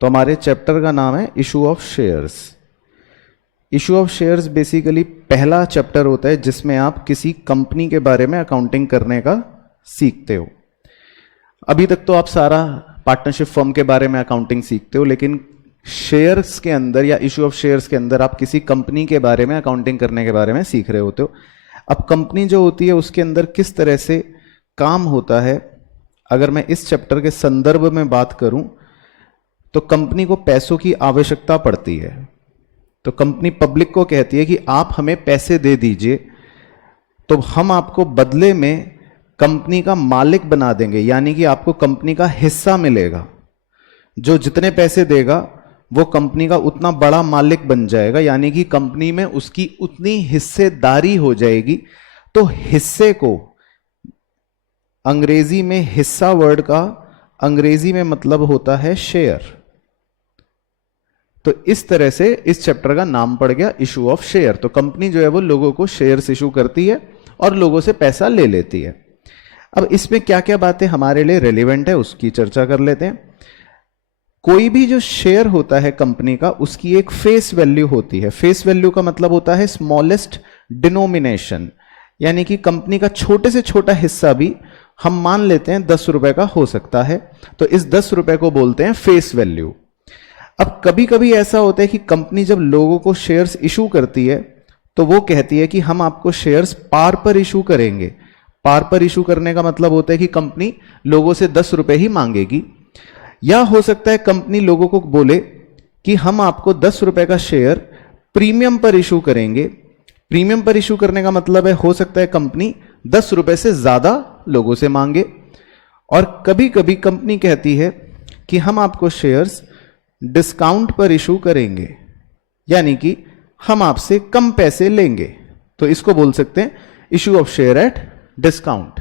तो हमारे चैप्टर का नाम है issue of shares. Issue of shares basically पहला चैप्टर होता है जिसमें आप किसी कंपनी के बारे में अकाउंटिंग करने का सीखते हो। अभी तक तो आप सारा पार्टनरशिप फर्म के बारे में अकाउंटिंग सीखते हो, लेकिन शेयर्स के अंदर या इशू ऑफ शेयर्स के अंदर आप किसी कंपनी के बारे में अकाउंटिंग करने के बारे में सीख रहे होते हो। अब कंपनी जो होती है उसके अंदर किस तरह से काम होता है, अगर मैं इस चैप्टर के संदर्भ में बात करूं तो कंपनी को पैसों की आवश्यकता पड़ती है। तो कंपनी पब्लिक को कहती है कि आप हमें पैसे दे दीजिए, तो हम आपको बदले में कंपनी का मालिक बना देंगे, यानी कि आपको कंपनी का हिस्सा मिलेगा। जो जितने पैसे देगा वो कंपनी का उतना बड़ा मालिक बन जाएगा, यानी कि कंपनी में उसकी उतनी हिस्सेदारी हो जाएगी। तो हिस्से को अंग्रेजी में हिस्सा वर्ड का अंग्रेजी में मतलब होता है शेयर। तो इस तरह से इस चैप्टर का नाम पड़ गया इशू ऑफ शेयर। तो कंपनी जो है वो लोगों को शेयर्स इशू करती है और लोगों से पैसा ले लेती है। अब इसमें क्या क्या बातें हमारे लिए रेलिवेंट है उसकी चर्चा कर लेते हैं। कोई भी जो शेयर होता है कंपनी का, उसकी एक फेस वैल्यू होती है। फेस वैल्यू का मतलब होता है स्मॉलेस्ट डिनोमिनेशन, यानी कि कंपनी का छोटे से छोटा हिस्सा भी हम मान लेते हैं 10 रुपए का हो सकता है, तो इस 10 रुपए को बोलते हैं फेस वैल्यू। अब कभी कभी ऐसा होता है कि कंपनी जब लोगों को शेयर्स इशू करती है तो वो कहती है कि हम आपको शेयर्स पार पर इशू करेंगे। पार पर इशू करने का मतलब होता है कि कंपनी लोगों से 10 रुपए ही मांगेगी। या हो सकता है कंपनी लोगों को बोले कि हम आपको 10 रुपए का शेयर प्रीमियम पर इशू करेंगे। प्रीमियम पर इशू करने का मतलब है, हो सकता है कंपनी 10 रुपए से ज्यादा लोगों से मांगे। और कभी कभी कंपनी कहती है कि हम आपको शेयर्स डिस्काउंट पर इशू करेंगे, यानी कि हम आपसे कम पैसे लेंगे। तो इसको बोल सकते हैं issue of share at discount.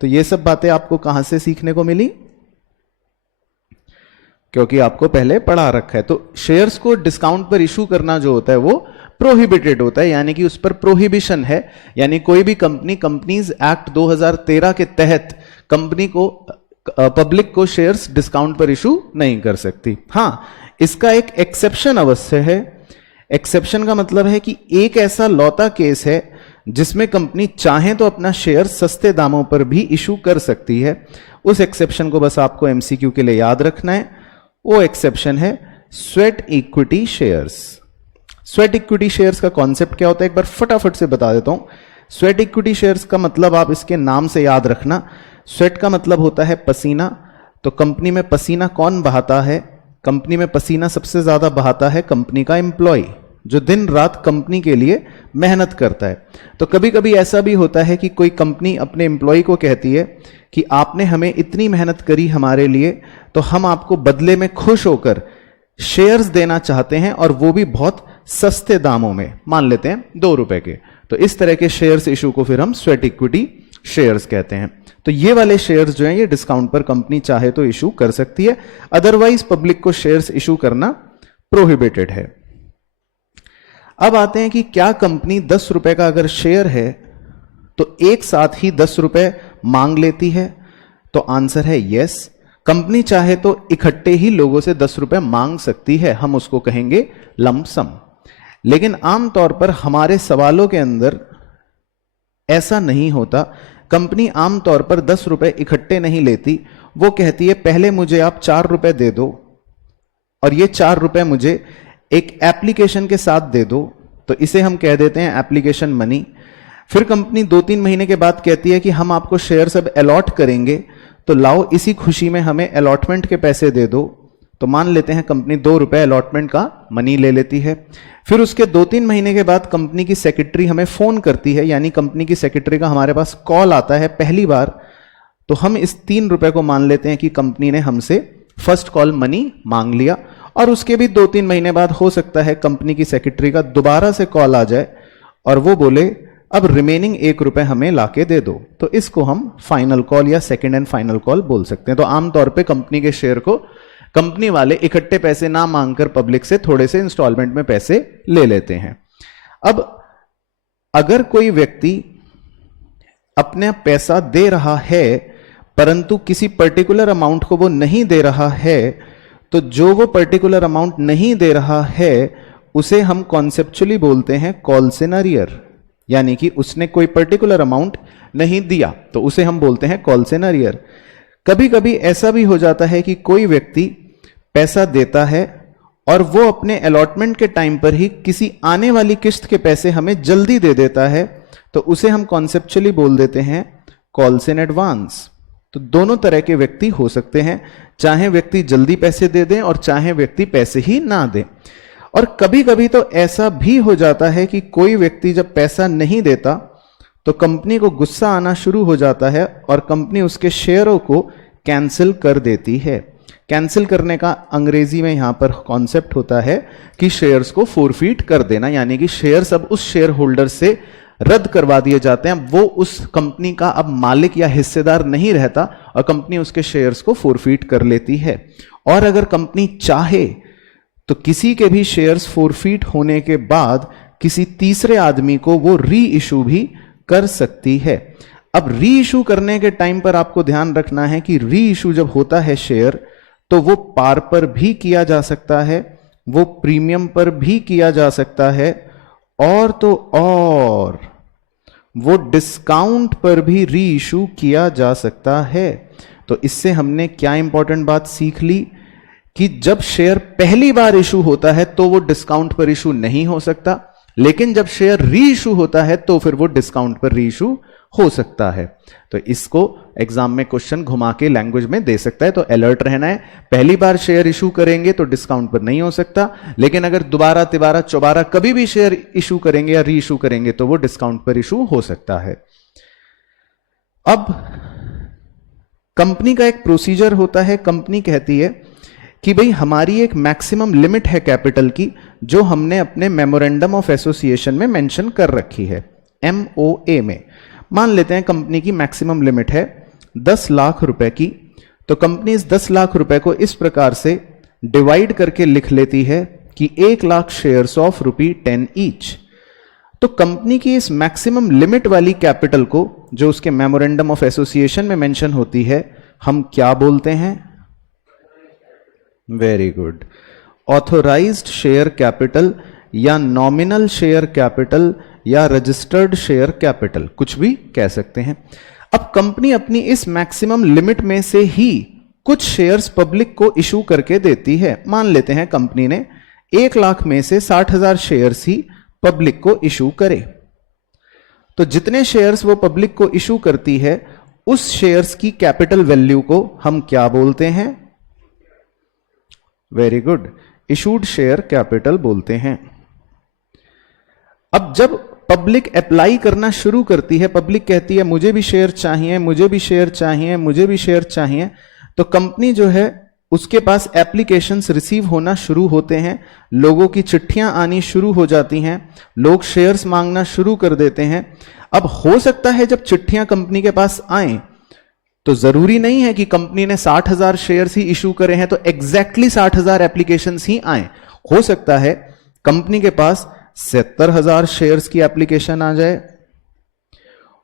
तो ये सब बातें आपको कहां से सीखने को मिली? क्योंकि आपको पहले पढ़ा रखा है। तो शेयर्स को डिस्काउंट पर इशू करना जो होता है वो प्रोहिबिटेड होता है, यानी कि उस पर प्रोहिबिशन है। यानी कोई भी कंपनी कंपनीज एक्ट 2013 के तहत कंपनी को पब्लिक को शेयर्स डिस्काउंट पर इशू नहीं कर सकती। हां, इसका एक एक्सेप्शन अवश्य है। एक्सेप्शन का मतलब है कि एक ऐसा लौता केस है जिसमें कंपनी चाहे तो अपना शेयर सस्ते दामों पर भी इशू कर सकती है। उस एक्सेप्शन को बस आपको एमसीक्यू के लिए याद रखना है। वो एक्सेप्शन है sweat equity shares. Sweat equity shares का कॉन्सेप्ट क्या होता है एक बार फटाफट से बता देता हूं। स्वेट इक्विटी शेयर्स का मतलब आप इसके नाम से याद रखना। स्वेट का मतलब होता है पसीना। तो कंपनी में पसीना कौन बहाता है? कंपनी में पसीना सबसे ज्यादा बहाता है कंपनी का एम्प्लॉय, जो दिन रात कंपनी के लिए मेहनत करता है। तो कभी कभी ऐसा भी होता है कि कोई कंपनी अपने एम्प्लॉय को कहती है कि आपने हमें इतनी मेहनत करी हमारे लिए, तो हम आपको बदले में खुश होकर शेयर्स देना चाहते हैं, और वो भी बहुत सस्ते दामों में, मान लेते हैं 2 रुपए के। तो इस तरह के शेयर्स इशू को फिर हम स्वेट इक्विटी शेयर्स कहते हैं। तो ये वाले शेयर्स जो हैं ये डिस्काउंट पर कंपनी चाहे तो इशू कर सकती है, अदरवाइज पब्लिक को शेयर्स इशू करना प्रोहिबिटेड है। अब आते हैं कि क्या कंपनी 10 रुपए का अगर शेयर है तो एक साथ ही 10 रुपए मांग लेती है? तो आंसर है यस। कंपनी चाहे तो इकट्ठे ही लोगों से 10 रुपए मांग सकती है, हम उसको कहेंगे लंप सम। लेकिन आमतौर पर हमारे सवालों के अंदर ऐसा नहीं होता। कंपनी आमतौर पर 10 रुपए इकट्ठे नहीं लेती। वो कहती है पहले मुझे आप 4 रुपए दे दो, और ये 4 रुपए मुझे एक एप्लीकेशन के साथ दे दो। तो इसे हम कह देते हैं एप्लीकेशन मनी। फिर कंपनी 2-3 महीने के बाद कहती है कि हम आपको शेयर सब अलॉट करेंगे, तो लाओ इसी खुशी में हमें अलॉटमेंट के पैसे दे दो। तो मान लेते हैं कंपनी 2 रुपए अलॉटमेंट का मनी ले लेती है। फिर उसके 2-3 महीने के बाद कंपनी की सेक्रेटरी हमें फोन करती है, यानी कंपनी की सेक्रेटरी का हमारे पास कॉल आता है पहली बार। तो हम इस 3 रुपए को मान लेते हैं कि कंपनी ने हमसे फर्स्ट कॉल मनी मांग लिया। और उसके भी 2-3 महीने बाद हो सकता है कंपनी की सेक्रेटरी का दोबारा से कॉल आ जाए और वो बोले अब रिमेनिंग 1 रुपए हमें लाके दे दो। तो इसको हम फाइनल कॉल या सेकंड एंड फाइनल कॉल बोल सकते हैं। तो आमतौर पे कंपनी के शेयर को कंपनी वाले इकट्ठे पैसे ना मांगकर पब्लिक से थोड़े से इंस्टॉलमेंट में पैसे ले लेते हैं। अब अगर कोई व्यक्ति अपना पैसा दे रहा है परंतु किसी पर्टिकुलर अमाउंट को वो नहीं दे रहा है, तो जो वो पर्टिकुलर अमाउंट नहीं दे रहा है उसे हम कॉन्सेप्चुअली बोलते हैं कॉल्स इन अरियर, यानी कि उसने कोई पर्टिकुलर अमाउंट नहीं दिया तो उसे हम बोलते हैं कॉल्स इन अरियर। कभी कभी ऐसा भी हो जाता है कि कोई व्यक्ति पैसा देता है और वो अपने अलॉटमेंट के टाइम पर ही किसी आने वाली किस्त के पैसे हमें जल्दी दे देता है, तो उसे हम कॉन्सेप्चुअली बोल देते हैं कॉल्स इन एडवांस। तो दोनों तरह के व्यक्ति हो सकते हैं, चाहे व्यक्ति जल्दी पैसे दे दें और चाहे व्यक्ति पैसे ही ना दे। और कभी कभी तो ऐसा भी हो जाता है कि कोई व्यक्ति जब पैसा नहीं देता तो कंपनी को गुस्सा आना शुरू हो जाता है और कंपनी उसके शेयरों को कैंसिल कर देती है। कैंसिल करने का अंग्रेजी में यहां पर कॉन्सेप्ट होता है कि शेयर्स को फोरफीट कर देना, यानी कि शेयर्स अब उस शेयर होल्डर से रद्द करवा दिए जाते हैं। वो उस कंपनी का अब मालिक या हिस्सेदार नहीं रहता और कंपनी उसके शेयर्स को फोरफीट कर लेती है। और अगर कंपनी चाहे तो किसी के भी शेयर्स फोरफीट होने के बाद किसी तीसरे आदमी को वो री इशू भी कर सकती है। अब री इशू करने के टाइम पर आपको ध्यान रखना है कि री इशू जब होता है शेयर, तो वो पार पर भी किया जा सकता है, वो प्रीमियम पर भी किया जा सकता है, और तो और वो डिस्काउंट पर भी री इशू किया जा सकता है। तो इससे हमने क्या इंपॉर्टेंट बात सीख ली कि जब शेयर पहली बार इशू होता है तो वो डिस्काउंट पर इशू नहीं हो सकता, लेकिन जब शेयर री इशू होता है तो फिर वो डिस्काउंट पर री इशू हो सकता है। तो इसको एग्जाम में क्वेश्चन घुमा के लैंग्वेज में दे सकता है, तो अलर्ट रहना है। पहली बार शेयर इशू करेंगे तो डिस्काउंट पर नहीं हो सकता, लेकिन अगर दोबारा तिबारा चौबारा कभी भी शेयर इशू करेंगे या री इशू करेंगे तो वो डिस्काउंट पर इशू हो सकता है। अब कंपनी का एक प्रोसीजर होता है। कंपनी कहती है कि भाई हमारी एक मैक्सिमम लिमिट है कैपिटल की, जो हमने अपने मेमोरेंडम ऑफ एसोसिएशन में मेंशन कर रखी है, MOA में। मान लेते हैं कंपनी की मैक्सिमम लिमिट है 10 लाख रुपए की, तो कंपनी इस 10 लाख रुपए को इस प्रकार से डिवाइड करके लिख लेती है कि 1 लाख शेयर्स ऑफ ₹10 ईच। तो कंपनी की इस मैक्सिमम लिमिट वाली कैपिटल को, जो उसके मेमोरेंडम ऑफ एसोसिएशन में मेंशन होती है, हम क्या बोलते हैं? Very good, authorised share capital या नॉमिनल शेयर कैपिटल या रजिस्टर्ड शेयर कैपिटल, कुछ भी कह सकते हैं। अब कंपनी अपनी इस मैक्सिमम लिमिट में से ही कुछ शेयर्स पब्लिक को इशू करके देती है। मान लेते हैं कंपनी ने 1 लाख में से 60,000 शेयर्स ही पब्लिक को इशू करे, तो जितने शेयर्स वो पब्लिक को इशू करती है उस शेयर्स की कैपिटल वैल्यू को हम क्या बोलते हैं? Very good, issued share capital बोलते हैं। अब जब पब्लिक अप्लाई करना शुरू करती है, पब्लिक कहती है मुझे भी शेयर चाहिए, मुझे भी शेयर चाहिए, मुझे भी शेयर चाहिए, तो कंपनी जो है उसके पास एप्लीकेशंस रिसीव होना शुरू होते हैं, लोगों की चिट्ठियां आनी शुरू हो जाती हैं, लोग शेयर्स मांगना शुरू कर देते हैं। अब हो सकता है जब चिट्ठियां कंपनी के पास आए तो जरूरी नहीं है कि कंपनी ने 60,000 शेयर्स ही इशू करे हैं तो एग्जैक्टली 60,000 एप्लीकेशंस ही आए। हो सकता है कंपनी के पास 70,000 शेयर्स की एप्लीकेशन आ जाए,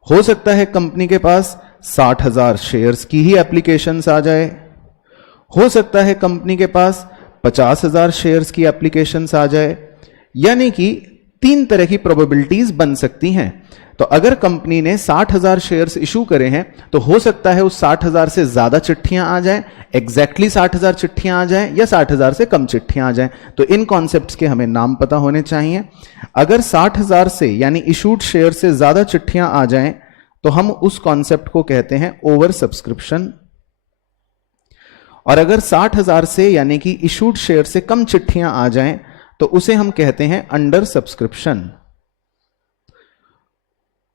हो सकता है कंपनी के पास 60,000 शेयर्स की ही एप्लीकेशंस आ जाए, हो सकता है कंपनी के पास 50,000 शेयर्स की एप्लीकेशंस आ जाए, यानी कि 3 तरह की प्रोबेबिलिटीज बन सकती हैं। तो अगर कंपनी ने 60,000 शेयर्स इशू करे हैं तो हो सकता है उस 60,000 से ज्यादा चिट्ठियां आ जाएं, एग्जैक्टली 60,000 चिट्ठियां आ जाएं, या 60,000 से कम चिट्ठियां आ जाएं। तो इन कॉन्सेप्ट्स के हमें नाम पता होने चाहिए। अगर 60,000 से यानी इशूड शेयर से ज्यादा चिट्ठियां आ जाएं तो हम उस कॉन्सेप्ट को कहते हैं ओवर सब्सक्रिप्शन, और अगर 60,000 से यानी कि इशूड शेयर से कम चिट्ठियां आ जाएं तो उसे हम कहते हैं अंडर सब्सक्रिप्शन।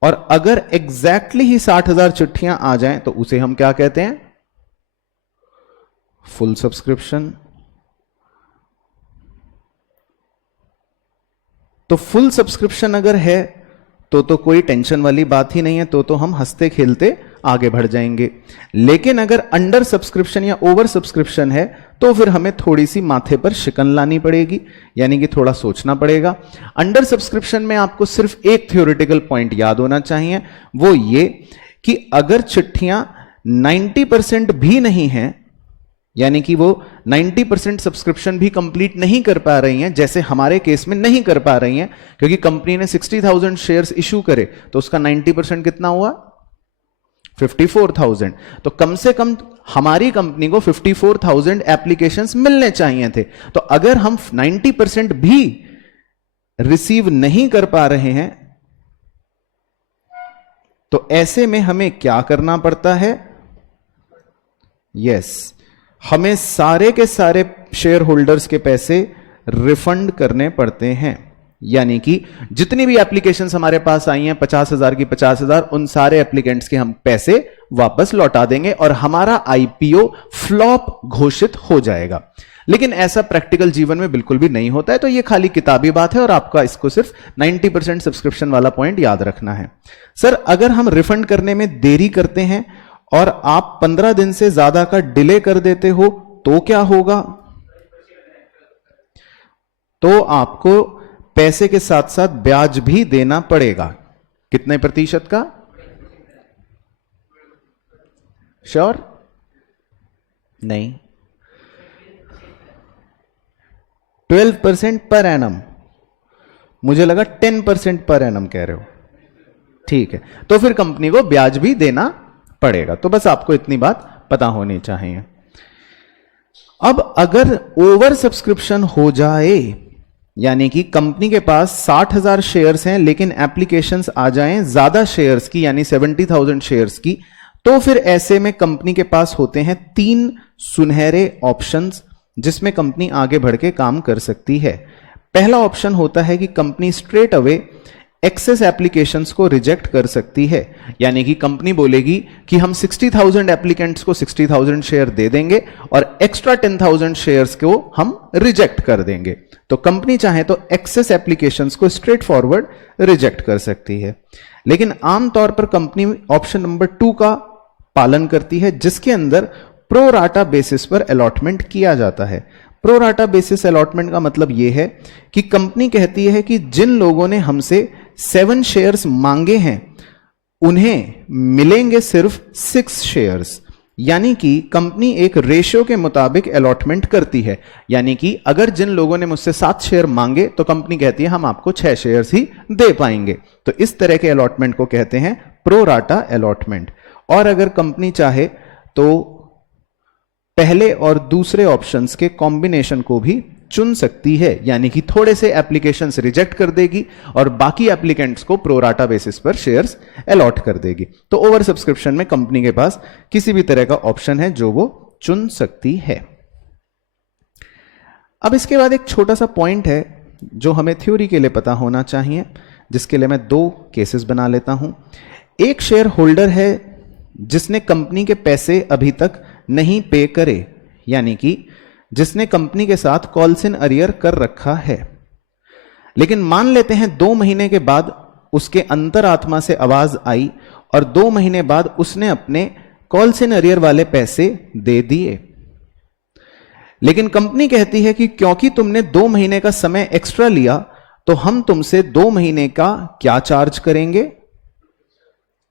और अगर एग्जैक्टली ही 60,000 चिट्ठियां आ जाएं तो उसे हम क्या कहते हैं? Full subscription. तो फुल सब्सक्रिप्शन अगर है तो कोई टेंशन वाली बात ही नहीं है, तो हम हंसते खेलते आगे बढ़ जाएंगे। लेकिन अगर अंडर सब्सक्रिप्शन या ओवर सब्सक्रिप्शन है तो फिर हमें थोड़ी सी माथे पर शिकन लानी पड़ेगी, यानी कि थोड़ा सोचना पड़ेगा। अंडर सब्सक्रिप्शन में आपको सिर्फ एक थ्योरेटिकल पॉइंट याद होना चाहिए, वो ये कि अगर चिट्ठियां 90% भी नहीं है, यानी कि वो 90% सब्सक्रिप्शन भी कंप्लीट नहीं कर पा रही हैं, जैसे हमारे केस में नहीं कर पा रही हैं, क्योंकि कंपनी ने 60,000 शेयर्स इशू करे तो उसका 90% कितना हुआ? 54,000। तो कम से कम हमारी कंपनी को 54,000 एप्लीकेशंस मिलने चाहिए थे। तो अगर हम 90% भी रिसीव नहीं कर पा रहे हैं तो ऐसे में हमें क्या करना पड़ता है? यस, हमें सारे के सारे शेयर होल्डर्स के पैसे रिफंड करने पड़ते हैं। यानी कि जितनी भी एप्लीकेशंस हमारे पास आई हैं 50,000 की 50,000, उन सारे एप्लीकेंट्स के हम पैसे वापस लौटा देंगे और हमारा आईपीओ फ्लॉप घोषित हो जाएगा। लेकिन ऐसा प्रैक्टिकल जीवन में बिल्कुल भी नहीं होता है, तो ये खाली किताबी बात है और आपका इसको सिर्फ 90% सब्सक्रिप्शन वाला पॉइंट याद रखना है। सर, अगर हम रिफंड करने में देरी करते हैं और आप 15 दिन से ज्यादा का डिले कर देते हो तो क्या होगा? तो आपको पैसे के साथ साथ ब्याज भी देना पड़ेगा। कितने प्रतिशत का? श्योर? नहीं, 12% पर एनम। मुझे लगा 10% पर एनम कह रहे हो। ठीक है, तो फिर कंपनी को ब्याज भी देना पड़ेगा। तो बस आपको इतनी बात पता होनी चाहिए। अब अगर ओवर सब्सक्रिप्शन हो जाए, यानी कि कंपनी के पास 60,000 शेयर्स हैं लेकिन एप्लीकेशंस आ जाएं ज्यादा शेयर्स की, यानी 70,000 शेयर्स की, तो फिर ऐसे में कंपनी के पास होते हैं 3 सुनहरे ऑप्शंस जिसमें कंपनी आगे बढ़ के काम कर सकती है। पहला ऑप्शन होता है कि company straight away excess applications को रिजेक्ट कर सकती है, यानी कि कंपनी बोलेगी कि हम 60,000 एप्लीकेंट्स को 60,000 शेयर दे देंगे और एक्स्ट्रा 10,000 शेयर्स को हम रिजेक्ट कर देंगे। तो कंपनी चाहे तो एक्सेस एप्लीकेशंस को स्ट्रेट फॉरवर्ड रिजेक्ट कर सकती है। लेकिन आमतौर पर कंपनी ऑप्शन नंबर 2 का पालन करती है, जिसके अंदर प्रो राटा बेसिस पर अलॉटमेंट किया जाता है। प्रो राटा बेसिस अलॉटमेंट का मतलब यह है कि कंपनी कहती है कि जिन लोगों ने हमसे 7 शेयर्स मांगे हैं उन्हें मिलेंगे सिर्फ 6 शेयर्स, यानी कि कंपनी एक रेशियो के मुताबिक अलॉटमेंट करती है। यानी कि अगर जिन लोगों ने मुझसे 7 शेयर मांगे तो कंपनी कहती है हम आपको 6 शेयर्स ही दे पाएंगे। तो इस तरह के अलॉटमेंट को कहते हैं प्रो राटा अलॉटमेंट। और अगर कंपनी चाहे तो पहले और दूसरे ऑप्शंस के कॉम्बिनेशन को भी चुन सकती है, यानी कि थोड़े से एप्लीकेशंस रिजेक्ट कर देगी और बाकी एप्लीकेंट्स को प्रो राटा बेसिस पर शेयर्स अलॉट कर देगी। तो ओवर सब्सक्रिप्शन में कंपनी के पास किसी भी तरह का ऑप्शन है जो वो चुन सकती है। अब इसके बाद एक छोटा सा पॉइंट है जो हमें थ्योरी के लिए पता होना चाहिए, जिसके लिए मैं 2 केसेस बना लेता हूं। एक शेयर होल्डर है जिसने कंपनी के पैसे अभी तक नहीं पे करे, यानी कि जिसने कंपनी के साथ कॉल्स इन अरियर कर रखा है, लेकिन मान लेते हैं 2 महीने के बाद उसके अंतरात्मा से आवाज आई और 2 महीने बाद उसने अपने कॉल्स इन अरियर वाले पैसे दे दिए। लेकिन कंपनी कहती है कि क्योंकि तुमने 2 महीने का समय एक्स्ट्रा लिया तो हम तुमसे 2 महीने का क्या चार्ज करेंगे?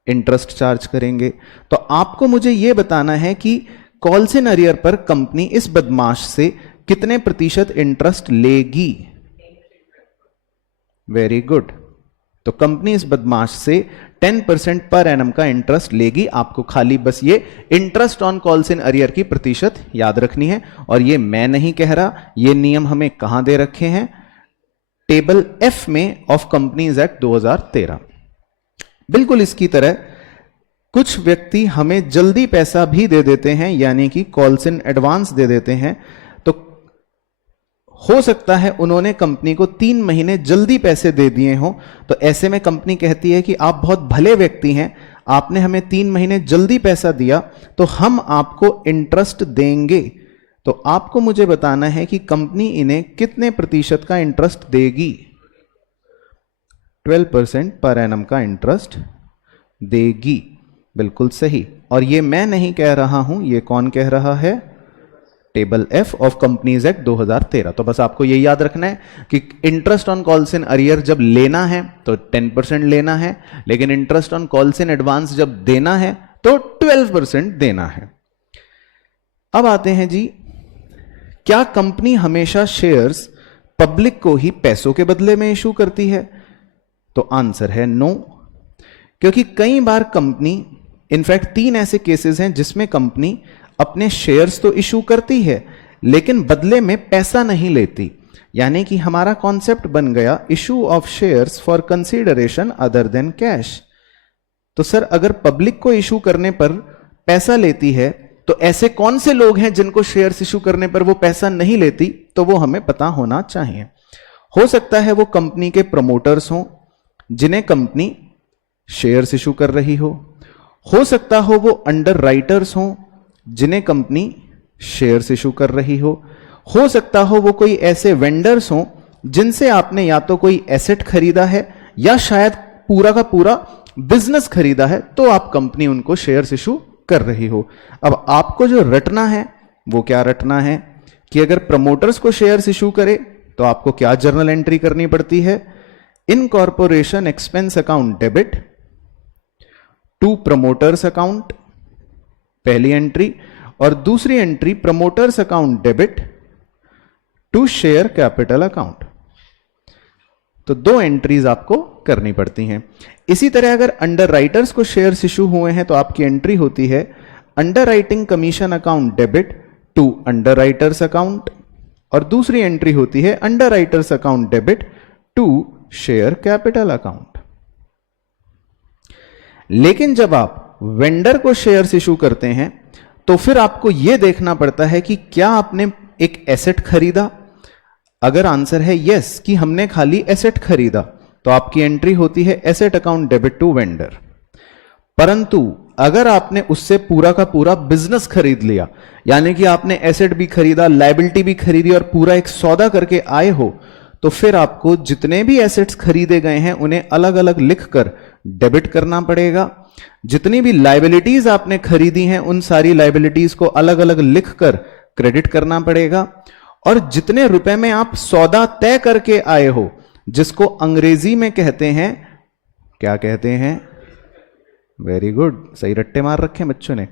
इंटरेस्ट चार्ज करेंगे। तो आपको मुझे यह बताना है कि कॉल्स इन अरियर पर कंपनी इस बदमाश से कितने प्रतिशत इंटरेस्ट लेगी? Very good. तो कंपनी इस बदमाश से 10% पर एनम का इंटरेस्ट लेगी। आपको खाली बस ये interest on calls in arrear की प्रतिशत याद रखनी है। और ये मैं नहीं कह रहा, ये नियम हमें कहां दे रखे हैं? टेबल F में ऑफ कंपनीज एक्ट 2013। बिल्कुल इसकी तरह कुछ व्यक्ति हमें जल्दी पैसा भी दे देते हैं, यानी कि कॉल्स इन एडवांस दे देते हैं। तो हो सकता है उन्होंने कंपनी को 3 महीने जल्दी पैसे दे दिए हों। तो ऐसे में कंपनी कहती है कि आप बहुत भले व्यक्ति हैं, आपने हमें 3 महीने जल्दी पैसा दिया तो हम आपको इंटरेस्ट देंगे। तो आपको मुझे बताना है कि कंपनी इन्हें कितने प्रतिशत का इंटरेस्ट देगी? 12% पर एनम का इंटरेस्ट देगी। बिल्कुल सही। और ये मैं नहीं कह रहा हूं, ये कौन कह रहा है? Table F of companies act 2013। तो बस आपको ये याद रखना है कि interest on calls in arrear जब लेना है तो 10% लेना है, लेकिन interest on calls in advance जब देना है तो 12% देना है। अब आते हैं जी, क्या कंपनी हमेशा शेयर्स पब्लिक को ही पैसों के बदले में इशू करती है? तो आंसर है नो, क्योंकि कई बार कंपनी, इनफैक्ट 3 ऐसे केसेस हैं जिसमें कंपनी अपने शेयर्स तो इशू करती है लेकिन बदले में पैसा नहीं लेती। यानी कि हमारा कॉन्सेप्ट बन गया issue of shares for consideration other than cash. तो सर अगर पब्लिक को इशू करने पर पैसा लेती है तो ऐसे कौन से लोग हैं जिनको शेयर्स इशू करने पर वो पैसा नहीं लेती? तो वो हमें पता होना चाहिए। हो सकता है वो कंपनी के प्रमोटर्स हों जिन्हें कंपनी शेयर्स इशू कर रही हो सकता हो वो अंडर राइटर्स हों जिन्हें कंपनी शेयर्स इशू कर रही हो सकता हो वो कोई ऐसे वेंडर्स हों जिनसे आपने या तो कोई एसेट खरीदा है या शायद पूरा का पूरा बिजनेस खरीदा है, तो आप कंपनी उनको शेयर्स इशू कर रही हो। अब आपको जो रटना है वो क्या रटना है कि अगर प्रमोटर्स को शेयर्स इशू करे तो आपको क्या जर्नल एंट्री करनी पड़ती है? Incorporation expense account debit to promoters account, पहली एंट्री, और दूसरी entry promoters account debit to share capital account. तो 2 एंट्रीज आपको करनी पड़ती हैं। इसी तरह अगर अंडर राइटर्स को शेयर्स इशू हुए हैं तो आपकी एंट्री होती है underwriting commission account debit to underwriters account, और दूसरी एंट्री होती है underwriters account debit to share capital account. लेकिन जब आप वेंडर को शेयर्स इशू करते हैं तो फिर आपको यह देखना पड़ता है कि क्या आपने एक एसेट खरीदा। अगर आंसर है यस कि हमने खाली एसेट खरीदा तो आपकी एंट्री होती है asset account debit to vendor. परंतु अगर आपने उससे पूरा का पूरा बिजनेस खरीद लिया, यानी कि आपने एसेट भी खरीदा, लायबिलिटी भी खरीदी और पूरा एक सौदा करके आए हो, तो फिर आपको जितने भी एसेट्स खरीदे गए हैं उन्हें अलग अलग लिखकर डेबिट करना पड़ेगा। जितनी भी लायबिलिटीज आपने खरीदी हैं उन सारी लायबिलिटीज को अलग अलग लिखकर क्रेडिट करना पड़ेगा। और जितने रुपए में आप सौदा तय करके आए हो, जिसको अंग्रेजी में कहते हैं, क्या कहते हैं? वेरी गुड, सही रट्टे मार रखे बच्चों ने,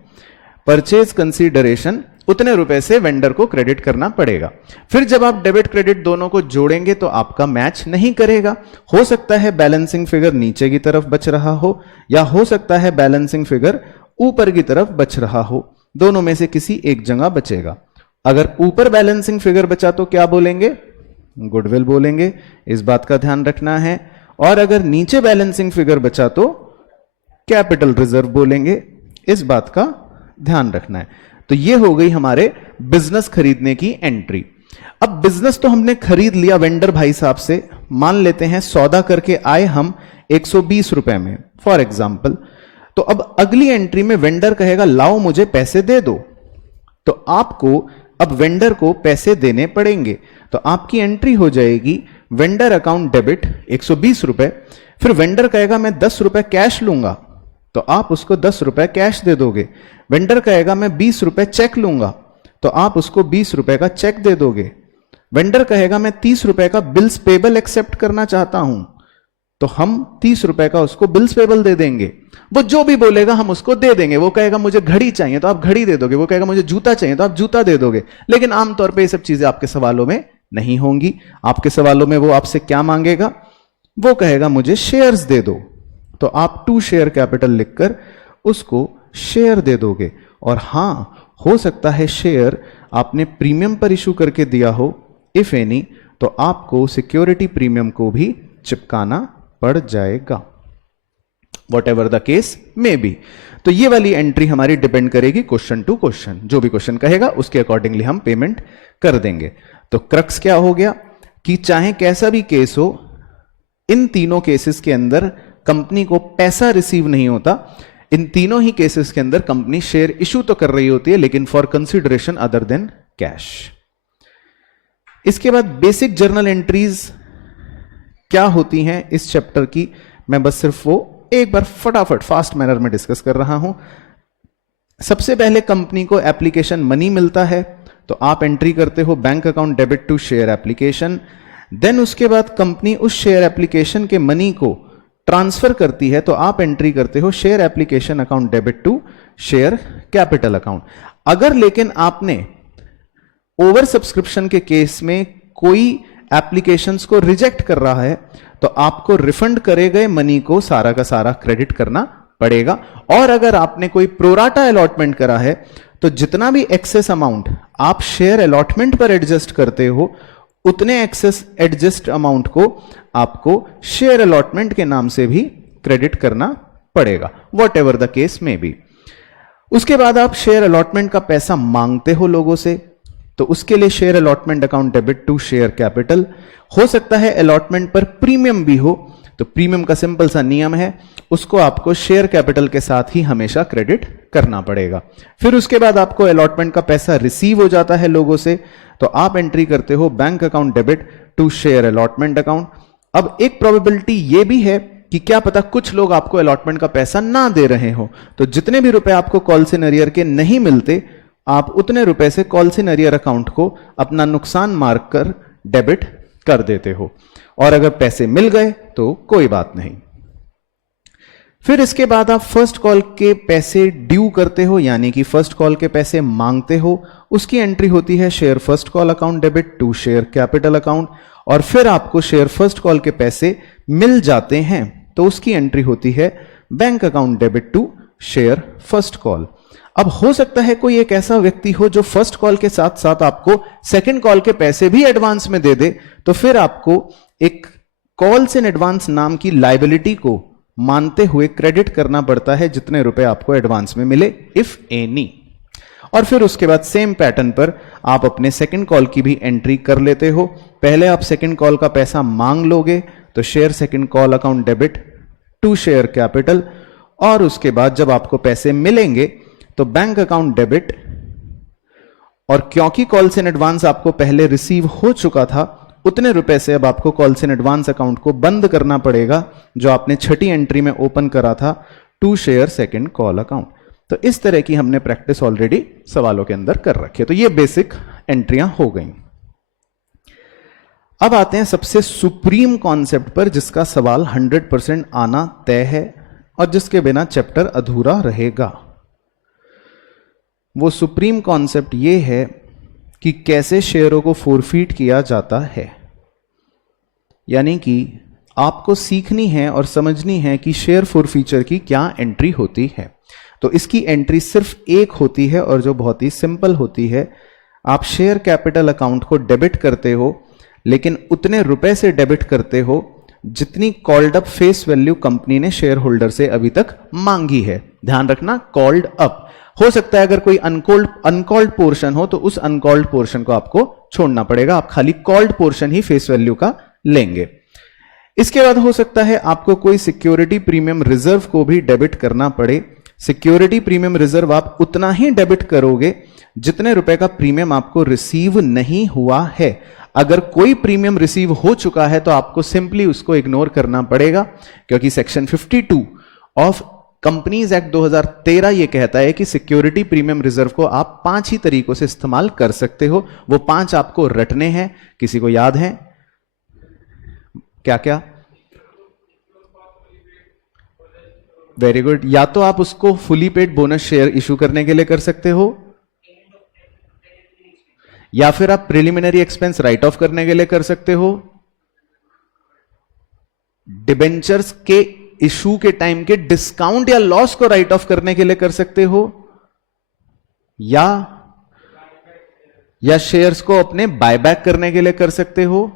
परचेज कंसीडरेशन, उतने रुपए से वेंडर को क्रेडिट करना पड़ेगा। फिर जब आप डेबिट क्रेडिट दोनों को जोड़ेंगे तो आपका मैच नहीं करेगा। हो सकता है बैलेंसिंग फिगर नीचे की तरफ बच रहा हो या हो सकता है बैलेंसिंग फिगर ऊपर की तरफ बच रहा हो, दोनों में से किसी एक जगह बचेगा। अगर ऊपर बैलेंसिंग फिगर बचा तो क्या बोलेंगे? गुडविल बोलेंगे, इस बात का ध्यान रखना है। और अगर नीचे बैलेंसिंग फिगर बचा तो कैपिटल रिजर्व बोलेंगे, इस बात का ध्यान रखना है। तो ये हो गई हमारे बिजनेस खरीदने की एंट्री। अब बिजनेस तो हमने खरीद लिया वेंडर भाई साहब से, मान लेते हैं सौदा करके आए हम 120 रुपए में फॉर एग्जाम्पल। तो अब अगली एंट्री में वेंडर कहेगा लाओ मुझे पैसे दे दो, तो आपको अब वेंडर को पैसे देने पड़ेंगे। तो आपकी एंट्री हो जाएगी वेंडर अकाउंट डेबिट 120 रुपए, फिर वेंडर कहेगा मैं 10 रुपए कैश लूंगा, तो आप उसको 10 रुपए कैश दे दोगे। वेंडर कहेगा मैं 20 रुपए चेक लूंगा, तो आप उसको 20 रुपए का चेक दे दोगे। वेंडर कहेगा मैं 30 रुपए का बिल्स पेबल एक्सेप्ट करना चाहता हूं, तो हम 30 रुपए का उसको बिल्स पेबल दे देंगे। वो जो भी बोलेगा हम उसको दे देंगे। वो कहेगा मुझे घड़ी चाहिए तो आप घड़ी दे दोगे, वो कहेगा मुझे जूता चाहिए तो आप जूता दे दोगे। लेकिन आमतौर पे ये सब चीजें आपके सवालों में नहीं होंगी। आपके सवालों में वो आपसे क्या मांगेगा? वो कहेगा मुझे शेयर्स दे दो, तो आप टू शेयर कैपिटल लिखकर उसको शेयर दे दोगे। और हां, हो सकता है शेयर आपने प्रीमियम पर इशू करके दिया हो, इफ एनी, तो आपको सिक्योरिटी प्रीमियम को भी चिपकाना पड़ जाएगा, what ever the case may be. तो ये वाली एंट्री हमारी डिपेंड करेगी क्वेश्चन टू क्वेश्चन, जो भी क्वेश्चन कहेगा उसके अकॉर्डिंगली हम पेमेंट कर देंगे। तो क्रक्स क्या हो गया कि चाहे कैसा भी केस हो, इन तीनों केसेस के अंदर कंपनी को पैसा रिसीव नहीं होता। इन तीनों ही केसेस के अंदर कंपनी शेयर इशू तो कर रही होती है, लेकिन for consideration other than cash. इसके बाद बेसिक जर्नल एंट्रीज क्या होती हैं इस चैप्टर की, मैं बस सिर्फ वो एक बार फटाफट फास्ट मैनर में डिस्कस कर रहा हूं। सबसे पहले कंपनी को एप्लीकेशन मनी मिलता है, तो आप एंट्री करते हो bank account debit to share application. Then उसके बाद कंपनी उस शेयर एप्लीकेशन के मनी को ट्रांसफर करती है तो आप एंट्री करते हो share application account debit to share capital account. अगर लेकिन आपने ओवर सब्सक्रिप्शन के केस में कोई एप्लीकेशंस को रिजेक्ट कर रहा है तो आपको रिफंड करे गए मनी को सारा का सारा क्रेडिट करना पड़ेगा। और अगर आपने कोई प्रोराटा अलॉटमेंट करा है तो जितना भी एक्सेस अमाउंट आप शेयर अलॉटमेंट पर एडजस्ट करते हो उतने एक्सेस एडजस्ट अमाउंट को आपको शेयर अलॉटमेंट के नाम से भी क्रेडिट करना पड़ेगा, वॉट एवर द केस में भी। उसके बाद आप शेयर अलॉटमेंट का पैसा मांगते हो लोगों से, तो उसके लिए share allotment account debit to share capital. हो सकता है अलॉटमेंट पर प्रीमियम भी हो, तो प्रीमियम का सिंपल सा नियम है, उसको आपको शेयर कैपिटल के साथ ही हमेशा क्रेडिट करना पड़ेगा। फिर उसके बाद आपको अलॉटमेंट का पैसा रिसीव हो जाता है लोगों से, तो आप एंट्री करते हो bank account debit to share allotment account. अब एक प्रोबेबिलिटी ये भी है कि क्या पता कुछ लोग आपको अलॉटमेंट का पैसा ना दे रहे हो, तो जितने भी रुपए आपको कॉल्स इन अरियर के नहीं मिलते आप उतने रुपए से कॉल्स इन अरियर अकाउंट को अपना नुकसान मार्क कर डेबिट कर देते हो, और अगर पैसे मिल गए तो कोई बात नहीं। फिर इसके बाद आप फर्स्ट कॉल के पैसे ड्यू करते हो, यानी कि फर्स्ट कॉल के पैसे मांगते हो, उसकी एंट्री होती है share first call account debit to share capital account. और फिर आपको शेयर फर्स्ट कॉल के पैसे मिल जाते हैं तो उसकी एंट्री होती है bank account debit to share first call. अब हो सकता है कोई एक ऐसा व्यक्ति हो जो फर्स्ट कॉल के साथ साथ आपको सेकंड कॉल के पैसे भी एडवांस में दे दे, तो फिर आपको एक कॉल्स इन एडवांस नाम की लायबिलिटी को मानते हुए क्रेडिट करना पड़ता है जितने रुपए आपको एडवांस में मिले, इफ एनी। और फिर उसके बाद सेम पैटर्न पर आप अपने सेकंड कॉल की भी एंट्री कर लेते हो। पहले आप सेकंड कॉल का पैसा मांग लोगे तो share second call account debit to share capital, और उसके बाद जब आपको पैसे मिलेंगे तो बैंक अकाउंट डेबिट, और क्योंकि कॉल्स इन एडवांस आपको पहले रिसीव हो चुका था उतने रुपए से अब आपको कॉल्स इन एडवांस अकाउंट को बंद करना पड़ेगा जो आपने छठी एंट्री में ओपन करा था, to share second call account. तो इस तरह की हमने प्रैक्टिस ऑलरेडी सवालों के अंदर कर रखी है, तो ये बेसिक एंट्रियां हो गई। अब आते हैं सबसे सुप्रीम कॉन्सेप्ट पर जिसका सवाल 100% आना तय है और जिसके बिना चैप्टर अधूरा रहेगा। वो सुप्रीम कॉन्सेप्ट ये है कि कैसे शेयरों को फोरफीट किया जाता है, यानी कि आपको सीखनी है और समझनी है कि शेयर फोरफीचर की क्या एंट्री होती है। तो इसकी एंट्री सिर्फ एक होती है और जो बहुत ही सिंपल होती है, आप शेयर कैपिटल अकाउंट को डेबिट करते हो, लेकिन उतने रुपए से डेबिट करते हो जितनी called up face value company ने शेयर होल्डर से अभी तक मांगी है। ध्यान रखना, कॉल्ड अप। हो सकता है अगर कोई अनकॉल्ड पोर्शन हो तो उस अनकॉल्ड पोर्शन को आपको छोड़ना पड़ेगा, आप खाली कॉल्ड पोर्शन ही फेस वैल्यू का लेंगे। इसके बाद हो सकता है आपको कोई सिक्योरिटी प्रीमियम रिजर्व को भी डेबिट करना पड़े। सिक्योरिटी प्रीमियम रिजर्व आप उतना ही डेबिट करोगे जितने रुपए का प्रीमियम आपको रिसीव नहीं हुआ है। अगर कोई प्रीमियम रिसीव हो चुका है तो आपको सिंपली उसको इग्नोर करना पड़ेगा, क्योंकि सेक्शन 52 ऑफ कंपनीज एक्ट 2013 ये कहता है कि सिक्योरिटी प्रीमियम रिजर्व को आप 5 ही तरीकों से इस्तेमाल कर सकते हो। वो 5 आपको रटने हैं। किसी को याद है क्या क्या? Very good. या तो आप उसको fully paid bonus share issue करने के लिए कर सकते हो, या फिर आप प्रिलिमिनरी एक्सपेंस राइट ऑफ करने के लिए कर सकते हो, डिबेंचर्स के इशू के टाइम के डिस्काउंट या लॉस को राइट ऑफ करने के लिए कर सकते हो, या शेयर्स को अपने बायबैक करने के लिए कर सकते हो।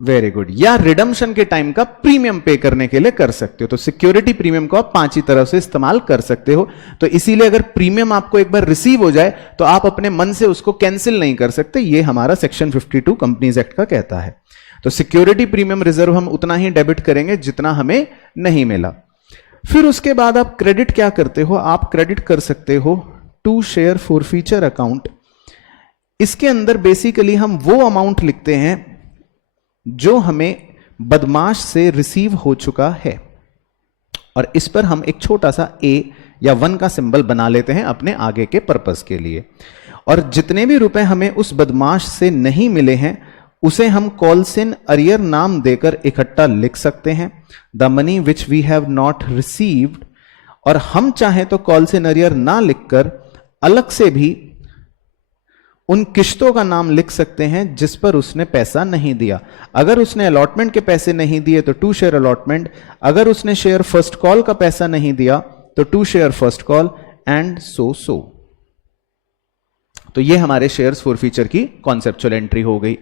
Very good. या रिडम्पशन के टाइम का प्रीमियम पे करने के लिए कर सकते हो। तो सिक्योरिटी प्रीमियम को आप 5 ही तरह से इस्तेमाल कर सकते हो। तो इसीलिए अगर प्रीमियम आपको एक बार रिसीव हो जाए तो आप अपने मन से उसको कैंसिल नहीं कर सकते, ये हमारा सेक्शन 52 कंपनीज एक्ट का कहता है। तो सिक्योरिटी प्रीमियम रिजर्व हम उतना ही डेबिट करेंगे जितना हमें नहीं मिला। फिर उसके बाद आप क्रेडिट क्या करते हो? आप क्रेडिट कर सकते हो टू शेयर फॉरफीचर अकाउंट। इसके अंदर बेसिकली हम वो अमाउंट लिखते हैं जो हमें बदमाश से रिसीव हो चुका है, और इस पर हम एक छोटा सा ए या 1 का सिंबल बना लेते हैं अपने आगे के पर्पस के लिए। और जितने भी रुपए हमें उस बदमाश से नहीं मिले हैं उसे हम कॉल्स इन अरियर नाम देकर इकट्ठा लिख सकते हैं, the money which we have not received. और हम चाहें तो कॉल्स इन अरियर ना लिखकर अलग से भी उन किश्तों का नाम लिख सकते हैं जिस पर उसने पैसा नहीं दिया। अगर उसने अलॉटमेंट के पैसे नहीं दिए तो 2 शेयर अलॉटमेंट, अगर उसने शेयर फर्स्ट कॉल का पैसा नहीं दिया तो 2 share first call and so. तो ये हमारे शेयर्स फॉरफीचर की कॉन्सेप्चुअल एंट्री हो गई।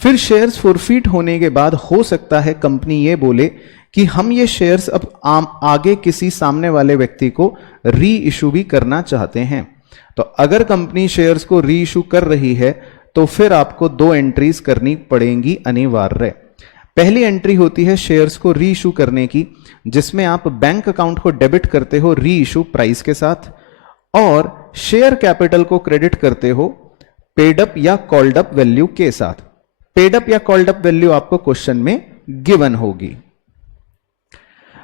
फिर शेयर्स फॉरफीट होने के बाद हो सकता है कंपनी ये बोले कि हम ये शेयर्स अब आगे किसी सामने वाले व्यक्ति को री इशू भी करना चाहते हैं। तो अगर कंपनी शेयर्स को री इशू कर रही है तो फिर आपको 2 एंट्रीज करनी पड़ेंगी अनिवार्य। पहली एंट्री होती है शेयर्स को री इशू करने की, जिसमें आप बैंक अकाउंट को डेबिट करते हो री इशू प्राइस के साथ और शेयर कैपिटल को क्रेडिट करते हो पेड अप या कॉल्ड अप वैल्यू के साथ। पेड अप या कॉल्ड अप वैल्यू आपको क्वेश्चन में गिवन होगी।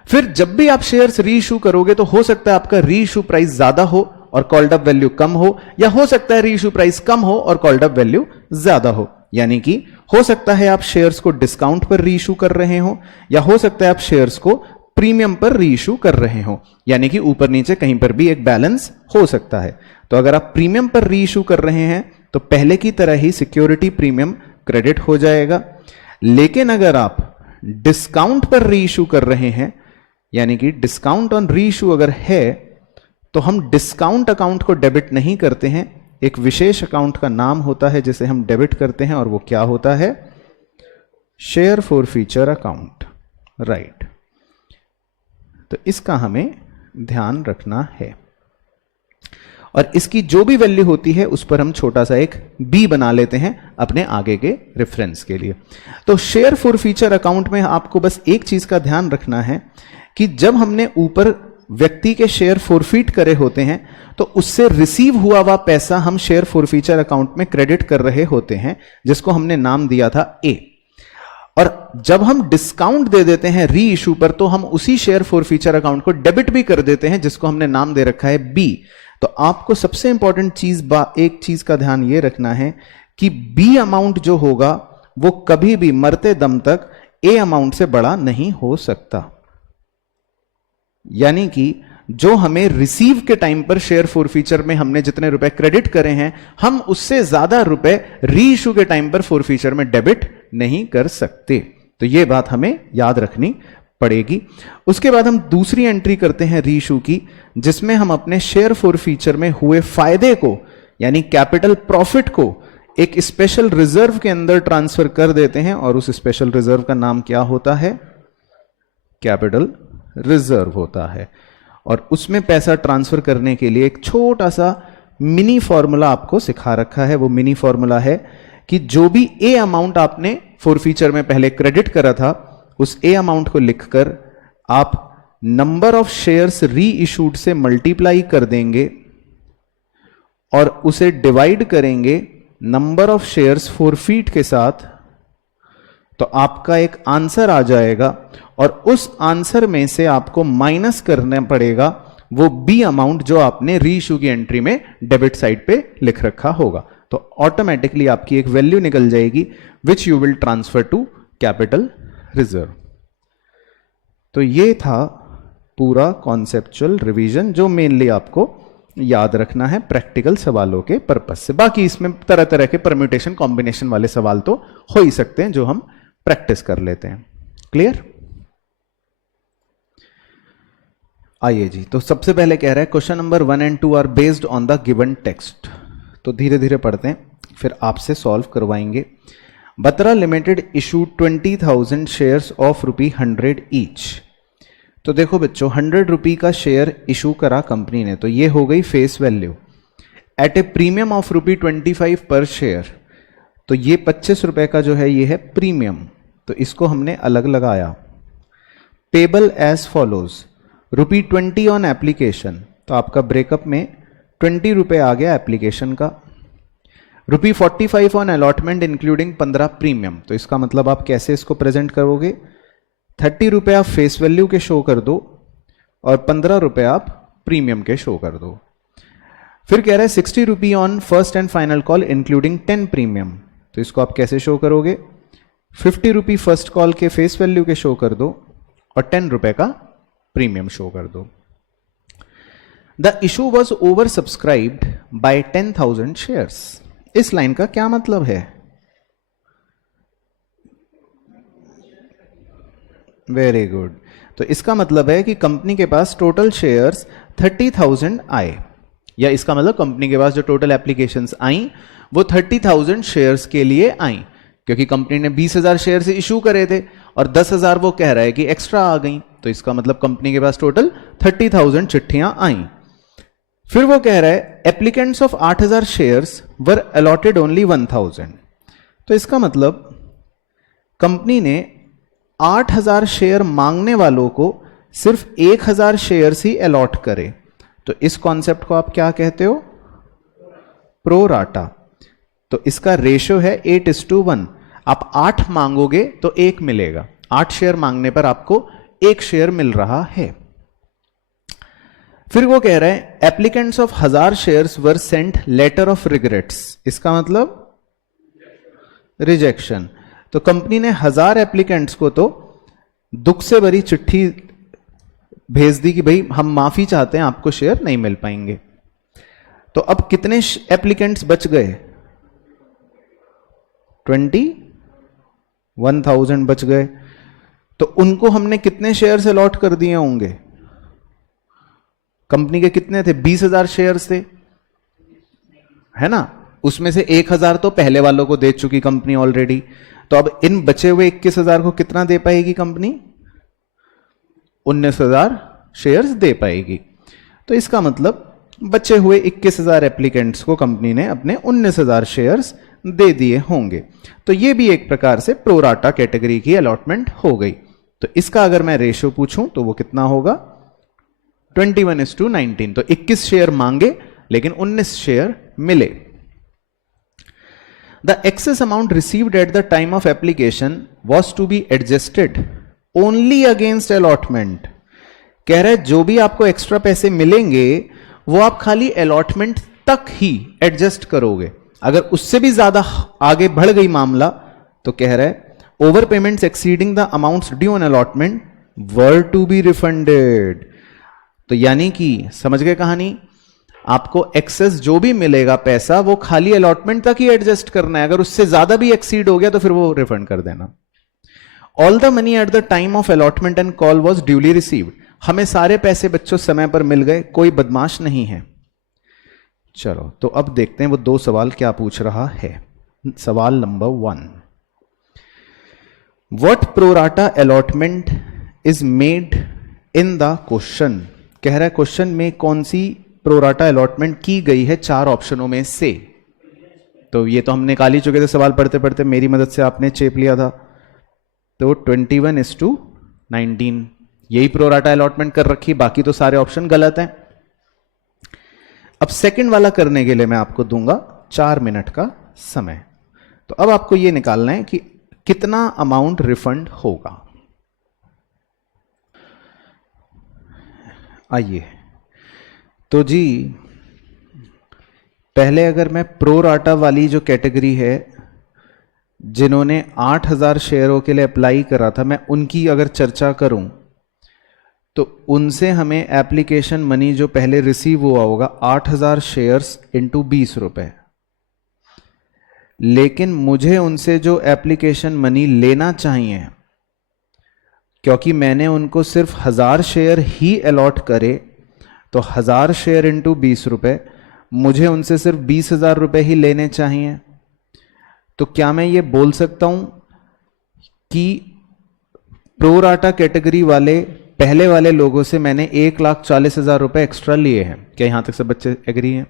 फिर जब भी आप शेयर्स री इशू करोगे तो हो सकता है आपका री इशू प्राइस ज्यादा हो और कॉल्ड अप वैल्यू कम हो, या हो सकता है री इशू प्राइस कम हो और कॉल्ड अप वैल्यू ज्यादा हो। यानी कि हो सकता है आप शेयर्स को डिस्काउंट पर री इशू कर रहे हो, या हो सकता है आप शेयर्स को प्रीमियम पर री इशू कर रहे हो, यानी कि ऊपर नीचे कहीं पर भी एक बैलेंस हो सकता है। तो अगर आप प्रीमियम पर री इशू कर रहे हैं तो पहले की तरह ही सिक्योरिटी प्रीमियम क्रेडिट हो जाएगा। लेकिन अगर आप डिस्काउंट पर री इशू कर रहे हैं, यानी कि डिस्काउंट ऑन री इशू अगर है, तो हम डिस्काउंट अकाउंट को डेबिट नहीं करते हैं। एक विशेष अकाउंट का नाम होता है जिसे हम डेबिट करते हैं और वो क्या होता है? Share forfeiture account, right. तो इसका हमें ध्यान रखना है और इसकी जो भी वैल्यू होती है उस पर हम छोटा सा एक बी बना लेते हैं अपने आगे के रेफरेंस के लिए। तो शेयर फॉरफीचर अकाउंट में आपको बस एक चीज का ध्यान रखना है कि जब हमने ऊपर व्यक्ति के शेयर फॉरफीट करे होते हैं तो उससे रिसीव हुआ हुआ पैसा हम शेयर फॉरफीचर अकाउंट में क्रेडिट कर रहे होते हैं, जिसको हमने नाम दिया था ए। और जब हम डिस्काउंट दे देते हैं री इशू पर तो हम उसी शेयर फॉरफीचर अकाउंट को डेबिट भी कर देते हैं, जिसको हमने नाम दे रखा है बी। तो आपको सबसे इंपॉर्टेंट चीज एक चीज का ध्यान यह रखना है कि बी अमाउंट जो होगा वो कभी भी मरते दम तक ए अमाउंट से बड़ा नहीं हो सकता। यानी कि जो हमें रिसीव के टाइम पर शेयर फॉरफीचर में हमने जितने रुपए क्रेडिट करे हैं, हम उससे ज्यादा रुपए री इशू के टाइम पर फॉरफीचर में डेबिट नहीं कर सकते। तो यह बात हमें याद रखनी पड़ेगी। उसके बाद हम दूसरी एंट्री करते हैं री इशू की, जिसमें हम अपने शेयर फॉरफीचर में हुए फायदे को, यानी कैपिटल प्रॉफिट को, एक स्पेशल रिजर्व के अंदर ट्रांसफर कर देते हैं और उस स्पेशल रिजर्व का नाम क्या होता है? कैपिटल रिजर्व होता है। और उसमें पैसा ट्रांसफर करने के लिए एक छोटा सा मिनी फॉर्मूला आपको सिखा रखा है। वो मिनी फॉर्मूला है कि जो भी ए अमाउंट आपने फॉरफीचर में पहले क्रेडिट करा था, उस ए अमाउंट को लिखकर आप नंबर ऑफ शेयर्स री इशूड से मल्टीप्लाई कर देंगे और उसे डिवाइड करेंगे नंबर ऑफ शेयर्स फॉरफीट के साथ, तो आपका एक आंसर आ जाएगा और उस आंसर में से आपको माइनस करना पड़ेगा वो बी अमाउंट जो आपने री इशू की एंट्री में डेबिट साइड पे लिख रखा होगा। तो ऑटोमेटिकली आपकी एक वैल्यू निकल जाएगी which you will transfer to capital reserve. तो ये था पूरा कॉन्सेप्चुअल रिवीजन जो मेनली आपको याद रखना है प्रैक्टिकल सवालों के पर्पस से। बाकी इसमें तरह तरह के परम्यूटेशन कॉम्बिनेशन वाले सवाल तो हो ही सकते हैं जो हम प्रैक्टिस कर लेते हैं। क्लियर? आइए जी, तो सबसे पहले कह रहा है question number 1 and 2 are based on the given text. तो धीरे धीरे पढ़ते हैं फिर आपसे सॉल्व करवाएंगे। Batra limited issue 20,000 shares of ₹100 each. तो देखो बच्चों, 100 रुपी का शेयर इशू करा कंपनी ने, तो ये हो गई face value at a premium of ₹25 per share. तो ये 25 रुपए का जो है ये है प्रीमियम, तो इसको हमने अलग लगाया। Payable as follows, ₹20 on application, तो आपका ब्रेकअप में 20 रुपए आ गया एप्लीकेशन का। ₹45 ऑन अलॉटमेंट इंक्लूडिंग 15 प्रीमियम, तो इसका मतलब आप कैसे इसको प्रेजेंट करोगे? 30 रुपए आप फेस वैल्यू के शो कर दो और 15 रुपए आप प्रीमियम के शो कर दो। फिर कह रहा है 60 rupee on first and final call including 10 premium, तो इसको आप कैसे शो करोगे? 50 रुपी फर्स्ट कॉल के फेस वैल्यू के शो कर दो और 10 रुपए का प्रीमियम शो कर दो। The issue was over subscribed by 10,000 shares. इस लाइन का क्या मतलब है? Very good. तो इसका मतलब है कि कंपनी के पास टोटल शेयर्स 30,000 आए, या इसका मतलब कंपनी के पास जो टोटल एप्लीकेशंस आई वो 30,000 शेयर्स के लिए आई, क्योंकि कंपनी ने 20,000 शेयर्स इशू करे थे और 10,000 वो कह रहा है कि एक्स्ट्रा आ गई, तो इसका मतलब कंपनी के पास टोटल 30,000 चिट्ठियां आई। फिर वो कह रहा है applicants of 8,000 shares were allotted only 1,000। तो इसका मतलब कंपनी ने 8,000 शेयर मांगने वालों को सिर्फ 1,000 शेयर्स ही अलॉट करे। तो इस कॉन्सेप्ट को आप क्या कहते हो? Pro rata. तो इसका रेशो है 8:1। आप 8 मांगोगे तो 1 मिलेगा, 8 शेयर मांगने पर आपको 1 शेयर मिल रहा है। फिर वो कह रहे हैं applicants of 1,000 shares were sent letter of regrets. इसका मतलब रिजेक्शन। तो कंपनी ने 1,000 एप्लीकेंट्स को तो दुख से भरी चिट्ठी भेज दी कि भाई हम माफी चाहते हैं, आपको शेयर नहीं मिल पाएंगे। तो अब कितने एप्लीकेंट्स बच गए? 21,000 बच गए। तो उनको हमने कितने शेयर्स अलॉट कर दिए होंगे? कंपनी के कितने थे? 20,000 शेयर्स थे, है ना? उसमें से 1,000 तो पहले वालों को दे चुकी कंपनी ऑलरेडी। तो अब इन बचे हुए 21,000 को कितना दे पाएगी कंपनी? 19,000 शेयर्स दे पाएगी। तो इसका मतलब बचे हुए 21,000 एप्लीकेंट्स को कंपनी ने अपने 19,000 शेयर्स दे दिए होंगे। तो ये भी एक प्रकार से प्रोराटा कैटेगरी की अलॉटमेंट हो गई। तो इसका अगर मैं रेशियो पूछूं तो वो कितना होगा? 21:19। तो 21 शेयर मांगे लेकिन 19 शेयर मिले। The excess amount received at the time of application was to be adjusted only against allotment। कह रहे जो भी आपको एक्स्ट्रा पैसे मिलेंगे वो आप खाली अलॉटमेंट तक ही एडजस्ट करोगे। अगर उससे भी ज्यादा आगे बढ़ गई मामला तो कह रहे over payments exceeding the amounts due on allotment were to be refunded. तो यानी कि समझ गए कहानी? आपको एक्सेस जो भी मिलेगा पैसा वो खाली अलॉटमेंट तक ही एडजस्ट करना है, अगर उससे ज्यादा भी एक्सीड हो गया तो फिर वो रिफंड कर देना। All the money at the time of allotment and call was duly received. हमें सारे पैसे बच्चों समय पर मिल गए, कोई बदमाश नहीं है। चलो तो अब देखते हैं वो 2 सवाल क्या पूछ रहा है। सवाल number 1, what pro rata allotment is made in the question. कह रहा है क्वेश्चन में कौन सी प्रोराटा अलॉटमेंट की गई है 4 ऑप्शनों में से। तो ये तो हम निकाल ही चुके थे सवाल पढ़ते पढ़ते, मेरी मदद से आपने चेप लिया था। तो 21:19 यही प्रोराटा अलॉटमेंट कर रखी, बाकी तो सारे ऑप्शन गलत हैं। अब सेकंड वाला करने के लिए मैं आपको दूंगा 4 मिनट का समय। तो अब आपको यह निकालना है कि कितना अमाउंट रिफंड होगा। आइए तो जी, पहले अगर मैं प्रोराटा वाली जो कैटेगरी है जिन्होंने 8,000 शेयरों के लिए अप्लाई करा था, मैं उनकी अगर चर्चा करूं तो उनसे हमें एप्लीकेशन मनी जो पहले रिसीव हुआ होगा 8,000 शेयर्स इंटू 20 रुपए। लेकिन मुझे उनसे जो एप्लीकेशन मनी लेना चाहिए, क्योंकि मैंने उनको सिर्फ 1,000 शेयर ही अलॉट करे, तो 1,000 शेयर इंटू 20 रुपए, मुझे उनसे सिर्फ 20,000 रुपए ही लेने चाहिए। तो क्या मैं ये बोल सकता हूं कि प्रोराटा कैटेगरी वाले पहले वाले लोगों से मैंने 1,40,000 रुपए एक्स्ट्रा लिए हैं? क्या यहां तक सब बच्चे एग्री हैं?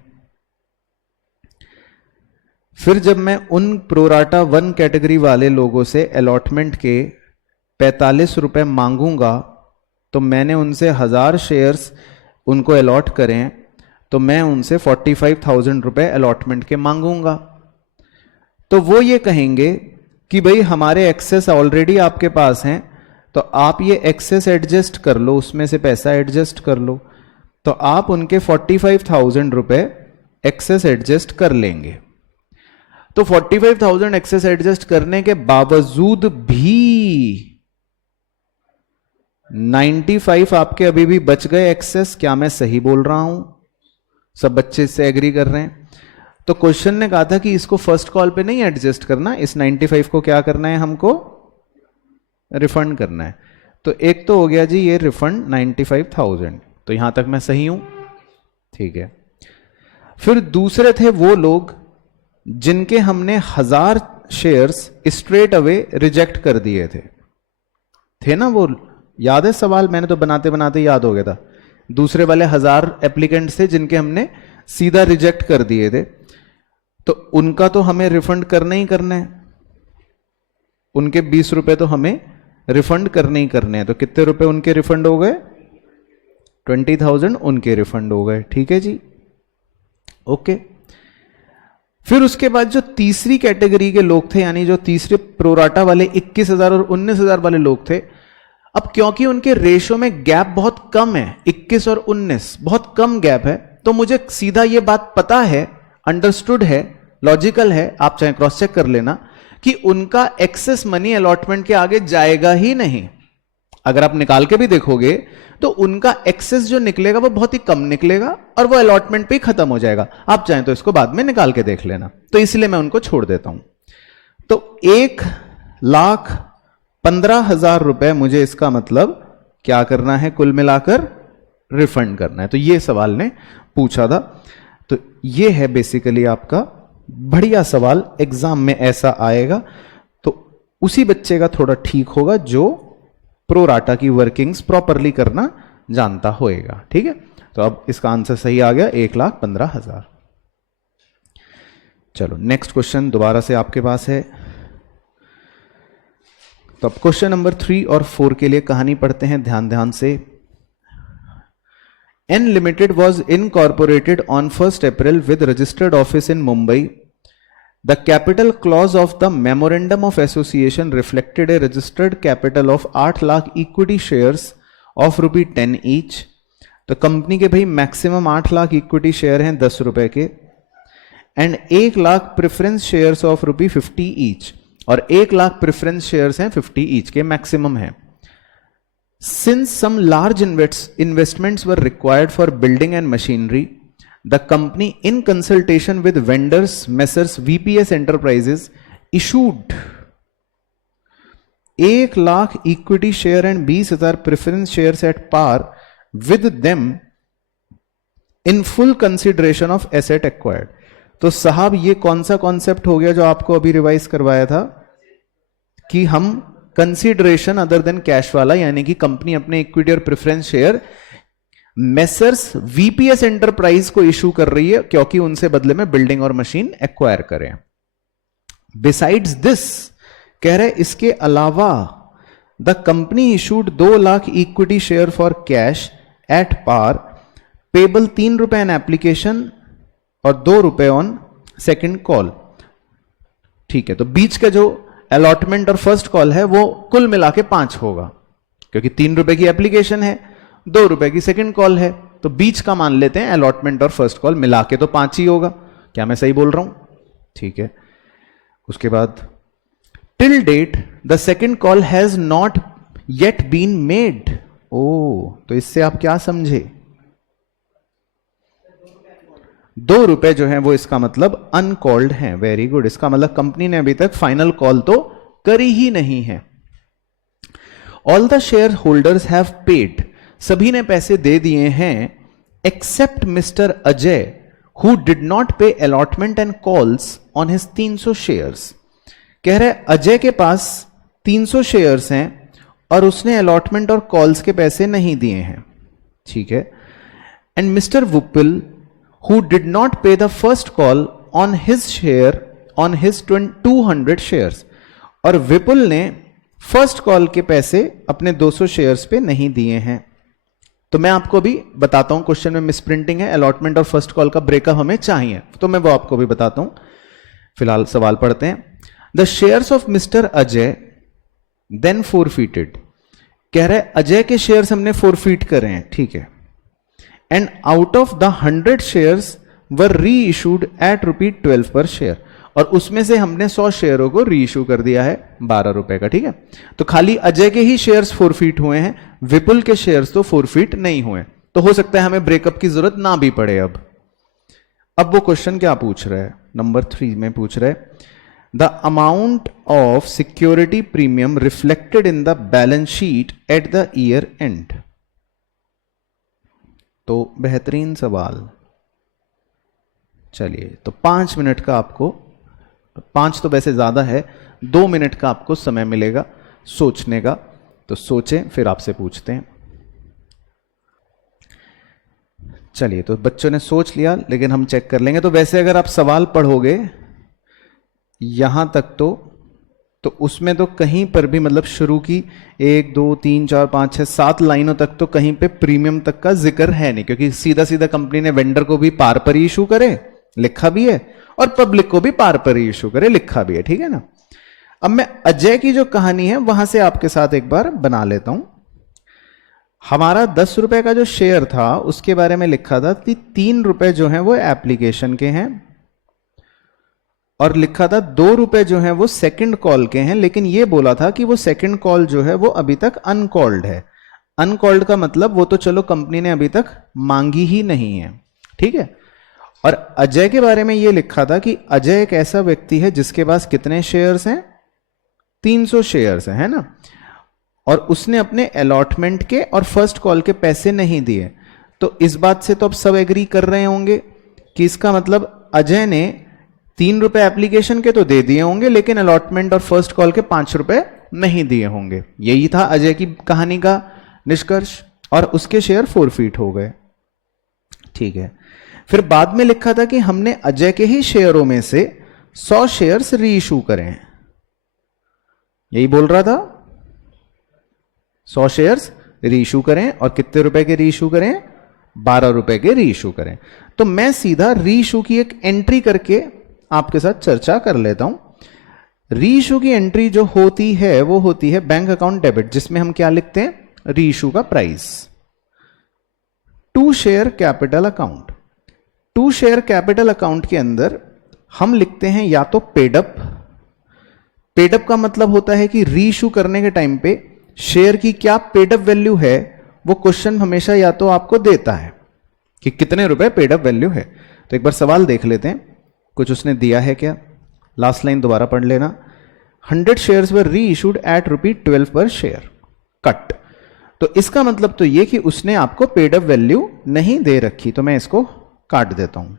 फिर जब मैं उन प्रोराटा 1 कैटेगरी वाले लोगों से अलॉटमेंट के 45 रुपए मांगूंगा, तो मैंने उनसे 1,000 शेयर्स उनको अलॉट करें, तो मैं उनसे 45,000 रुपए अलॉटमेंट के मांगूंगा। तो वो ये कहेंगे कि भाई हमारे एक्सेस ऑलरेडी आपके पास हैं, तो आप ये एक्सेस एडजस्ट कर लो, उसमें से पैसा एडजस्ट कर लो। तो आप उनके 45,000 रुपए एक्सेस एडजस्ट कर लेंगे। तो 45,000 एक्सेस एडजस्ट करने के बावजूद भी 95 आपके अभी भी बच गए एक्सेस। क्या मैं सही बोल रहा हूं? सब बच्चे इससे एग्री कर रहे हैं? तो क्वेश्चन ने कहा था कि इसको फर्स्ट कॉल पे नहीं एडजस्ट करना, इस 95 को क्या करना है, हमको रिफंड करना है। तो एक तो हो गया जी ये रिफंड 95,000, तो यहां तक मैं सही हूं, ठीक है। फिर दूसरे थे वो लोग जिनके हमने 1000 शेयर्स स्ट्रेट अवे रिजेक्ट कर दिए थे ना, वो याद है सवाल? मैंने तो बनाते बनाते याद हो गया था। दूसरे वाले 1000 एप्लीकेंट्स थे जिनके हमने सीधा रिजेक्ट कर दिए थे, तो उनका तो हमें रिफंड करना ही करना है, उनके 20 रुपए तो हमें रिफंड करने ही करने हैं। तो कितने रुपए उनके रिफंड हो गए? 20,000 उनके रिफंड हो गए, ठीक है जी, ओके। फिर उसके बाद जो तीसरी कैटेगरी के लोग थे, यानी जो तीसरे प्रोराटा वाले 21,000 और 19,000 वाले लोग थे, अब क्योंकि उनके रेशो में गैप बहुत कम है, 21 और 19 बहुत कम गैप है, तो मुझे सीधा ये बात पता है, अंडरस्टूड है, लॉजिकल है, आप चाहे क्रॉस चेक कर लेना, कि उनका एक्सेस मनी अलॉटमेंट के आगे जाएगा ही नहीं। अगर आप निकाल के भी देखोगे तो उनका एक्सेस जो निकलेगा वो बहुत ही कम निकलेगा और वो अलॉटमेंट पे ही खत्म हो जाएगा। आप चाहें तो इसको बाद में निकाल के देख लेना, तो इसलिए मैं उनको छोड़ देता हूं। तो 1,15,000 रुपए मुझे इसका मतलब क्या करना है, कुल मिलाकर रिफंड करना है। तो ये सवाल ने पूछा था। तो ये है बेसिकली आपका बढ़िया सवाल, एग्जाम में ऐसा आएगा। तो उसी बच्चे का थोड़ा ठीक होगा जो प्रोराटा की वर्किंग्स प्रॉपरली करना जानता होएगा, ठीक है। तो अब इसका आंसर सही आ गया, 1,15,000। चलो नेक्स्ट क्वेश्चन दोबारा से आपके पास है। तो अब क्वेश्चन नंबर 3 और 4 के लिए कहानी पढ़ते हैं ध्यान से। N Limited was incorporated on 1st April with registered office in Mumbai. The capital clause of the Memorandum of Association reflected a registered capital of 8 lakh equity shares of ₹10 each. तो company के भाई maximum 8 lakh equity share हैं 10 रुपए के, and 1 lakh preference shares of ₹50 each, और 1 lakh preference shares हैं 50 each के maximum हैं। Since some large investments were required for building and machinery, the company, in consultation with vendors Messrs VPS Enterprises, issued 1 lakh equity share and 20,000 preference shares at par with them in full consideration of asset acquired. तो साहब ये कौन सा concept हो गया जो आपको अभी रिवाइज करवाया था कि हम कंसीडरेशन अदर देन कैश वाला, यानी कि कंपनी अपने इक्विटी और preference share Messrs VPS enterprise को इशू कर रही है क्योंकि उनसे बदले में बिल्डिंग और मशीन एक्वायर करें। बिसाइड्स दिस, कह रहे इसके अलावा the company issued 2 lakh equity share for cash at par, payable 3 रुपए एन एप्लीकेशन और 2 रुपए ऑन सेकेंड कॉल। ठीक है, तो बीच का जो अलॉटमेंट और फर्स्ट कॉल है वो कुल मिला के 5 होगा, क्योंकि 3 रुपए की एप्लीकेशन है, 2 रुपए की सेकंड कॉल है, तो बीच का मान लेते हैं अलॉटमेंट और फर्स्ट कॉल मिला के तो 5 ही होगा। क्या मैं सही बोल रहा हूं? ठीक है। उसके बाद till date the second call has not yet been made. ओ, तो इससे आप क्या समझे? 2 रुपए जो है वो इसका मतलब अनकॉल्ड है। वेरी गुड, इसका मतलब कंपनी ने अभी तक फाइनल कॉल तो करी ही नहीं है। All the shareholders have paid, सभी ने पैसे दे दिए हैं, except mister Ajay who did not pay allotment and calls on his 300 shares. कह रहे अजय के पास 300 शेयर्स हैं और उसने अलॉटमेंट और कॉल्स के पैसे नहीं दिए हैं, ठीक है। And mister Vipul who did not pay the first call on his share on his 200 shares, और विपुल ने फर्स्ट कॉल के पैसे अपने 200 शेयर्स पे नहीं दिए हैं। तो मैं आपको भी बताता हूं, क्वेश्चन में मिसप्रिंटिंग है, अलॉटमेंट और फर्स्ट कॉल का ब्रेकअप हमें चाहिए, तो मैं वो आपको भी बताता हूं। फिलहाल सवाल पढ़ते हैं। The shares of mister Ajay then forfeited, कह रहे अजय के शेयर्स हमने फोरफीट करे हैं, ठीक है। And out of the 100 shares were री इशूड एट ₹12 पर शेयर, और उसमें से हमने 100 शेयरों को रीइश्यू कर दिया है 12 रुपए का, ठीक है। तो खाली अजय के ही शेयर्स फोरफीट हुए हैं, विपुल के शेयर्स तो फोरफीट नहीं हुए। तो हो सकता है हमें ब्रेकअप की जरूरत ना भी पड़े। अब वो क्वेश्चन क्या पूछ रहा है, नंबर 3 में पूछ रहा है the amount of security premium reflected in the balance sheet at the year and. तो बेहतरीन सवाल। चलिए, तो 5 मिनट का आपको, 5 तो वैसे ज्यादा है, 2 मिनट का आपको समय मिलेगा सोचने का। तो सोचें, फिर आपसे पूछते हैं। चलिए, तो बच्चों ने सोच लिया, लेकिन हम चेक कर लेंगे। तो वैसे अगर आप सवाल पढ़ोगे यहां तक तो उसमें तो कहीं पर भी, मतलब शुरू की 1 2 3 4 5 6 7 लाइनों तक तो कहीं पे प्रीमियम तक का जिक्र है नहीं, क्योंकि सीधा सीधा कंपनी ने वेंडर को भी पार पर ही इशू करे लिखा भी है, और पब्लिक को भी पार पर ही इशू करे लिखा भी है, ठीक है ना। अब मैं अजय की जो कहानी है वहां से आपके साथ एक बार बना लेता हूं। हमारा 10 रुपए का जो शेयर था उसके बारे में लिखा था कि 3 रुपए जो है वो एप्लीकेशन के हैं, और लिखा था 2 रुपए जो है वो सेकंड कॉल के हैं। लेकिन ये बोला था कि वो सेकंड कॉल जो है वो अभी तक अनकॉल्ड है। अनकॉल्ड का मतलब वो तो चलो कंपनी ने अभी तक मांगी ही नहीं है, ठीक है। और अजय के बारे में ये लिखा था कि अजय एक ऐसा व्यक्ति है जिसके पास कितने शेयर्स हैं, 300 शेयर्स हैं, है ना। और उसने अपने अलॉटमेंट के और फर्स्ट कॉल के पैसे नहीं दिए। तो इस बात से तो अब सब एग्री कर रहे होंगे कि इसका मतलब अजय ने 3 रुपए एप्लीकेशन के तो दे दिए होंगे, लेकिन अलॉटमेंट और फर्स्ट कॉल के 5 रुपए नहीं दिए होंगे। यही था अजय की कहानी का निष्कर्ष, और उसके शेयर फोरफीट हो गए, ठीक है। फिर बाद में लिखा था कि हमने अजय के ही शेयरों में से 100 शेयर्स रीइश्यू करें, यही बोल रहा था। 100 शेयर्स रीइश्यू करें, और कितने रुपए के रीइश्यू करें, 12 रुपए के रीइश्यू करें। तो मैं सीधा रीइश्यू की एक एंट्री करके आपके साथ चर्चा कर लेता हूं। रीइश्यू की एंट्री जो होती है वो होती है बैंक अकाउंट डेबिट, जिसमें हम क्या लिखते हैं, रीइश्यू का price. To share capital account, to share capital account के अंदर हम लिखते हैं या तो पेडअप। पेडअप का मतलब होता है कि रीइश्यू करने के टाइम पे शेयर की क्या पेडअप वैल्यू है, वो क्वेश्चन हमेशा या तो आपको देता है कि कितने रुपए पेडअप वैल्यू है। तो एक बार सवाल देख लेते हैं, कुछ उसने दिया है क्या। लास्ट लाइन दोबारा पढ़ लेना। 100 शेयर्स वर री इशूड एट ₹12 पर शेयर कट। तो इसका मतलब तो ये कि उसने आपको पेडअप वैल्यू नहीं दे रखी, तो मैं इसको काट देता हूं।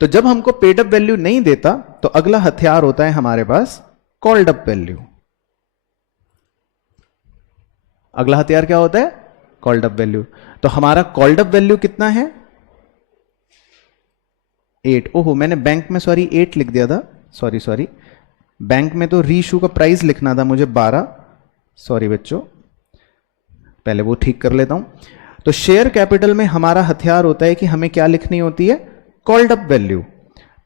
तो जब हमको पेडअप वैल्यू नहीं देता तो अगला हथियार होता है हमारे पास कॉल्ड अप वैल्यू। अगला हथियार क्या होता है, कॉल्ड अप वैल्यू। तो हमारा कॉल्ड अप वैल्यू कितना है, 8। ओहो, मैंने बैंक में 8 लिख दिया था, सॉरी। बैंक में तो रीइश्यू का प्राइस लिखना था मुझे 12, सॉरी बच्चों, पहले वो ठीक कर लेता हूं। तो शेयर कैपिटल में हमारा हथियार होता है कि हमें क्या लिखनी होती है, कॉल्ड अप वैल्यू।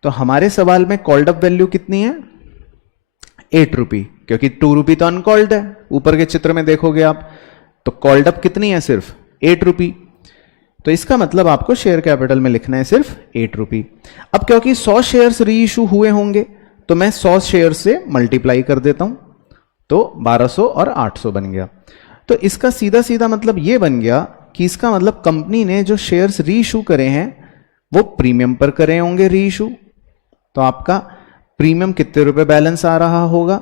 तो हमारे सवाल में कॉल्ड अप वैल्यू कितनी है, 8 रुपी, क्योंकि 2 रुपी तो अनकॉल्ड है। ऊपर के चित्र में देखोगे आप, तो कॉल्ड अप कितनी है, सिर्फ 8 रुपी। तो इसका मतलब आपको शेयर कैपिटल में लिखना है सिर्फ 8 रुपी। अब क्योंकि 100 शेयर्स री इशू हुए होंगे, तो मैं 100 शेयर से मल्टीप्लाई कर देता हूं, तो 1200 और 800 बन गया। तो इसका सीधा सीधा मतलब यह बन गया कि इसका मतलब कंपनी ने जो शेयर्स री इशू करे हैं वो प्रीमियम पर करे होंगे री इशू। तो आपका प्रीमियम कितने रुपए बैलेंस आ रहा होगा,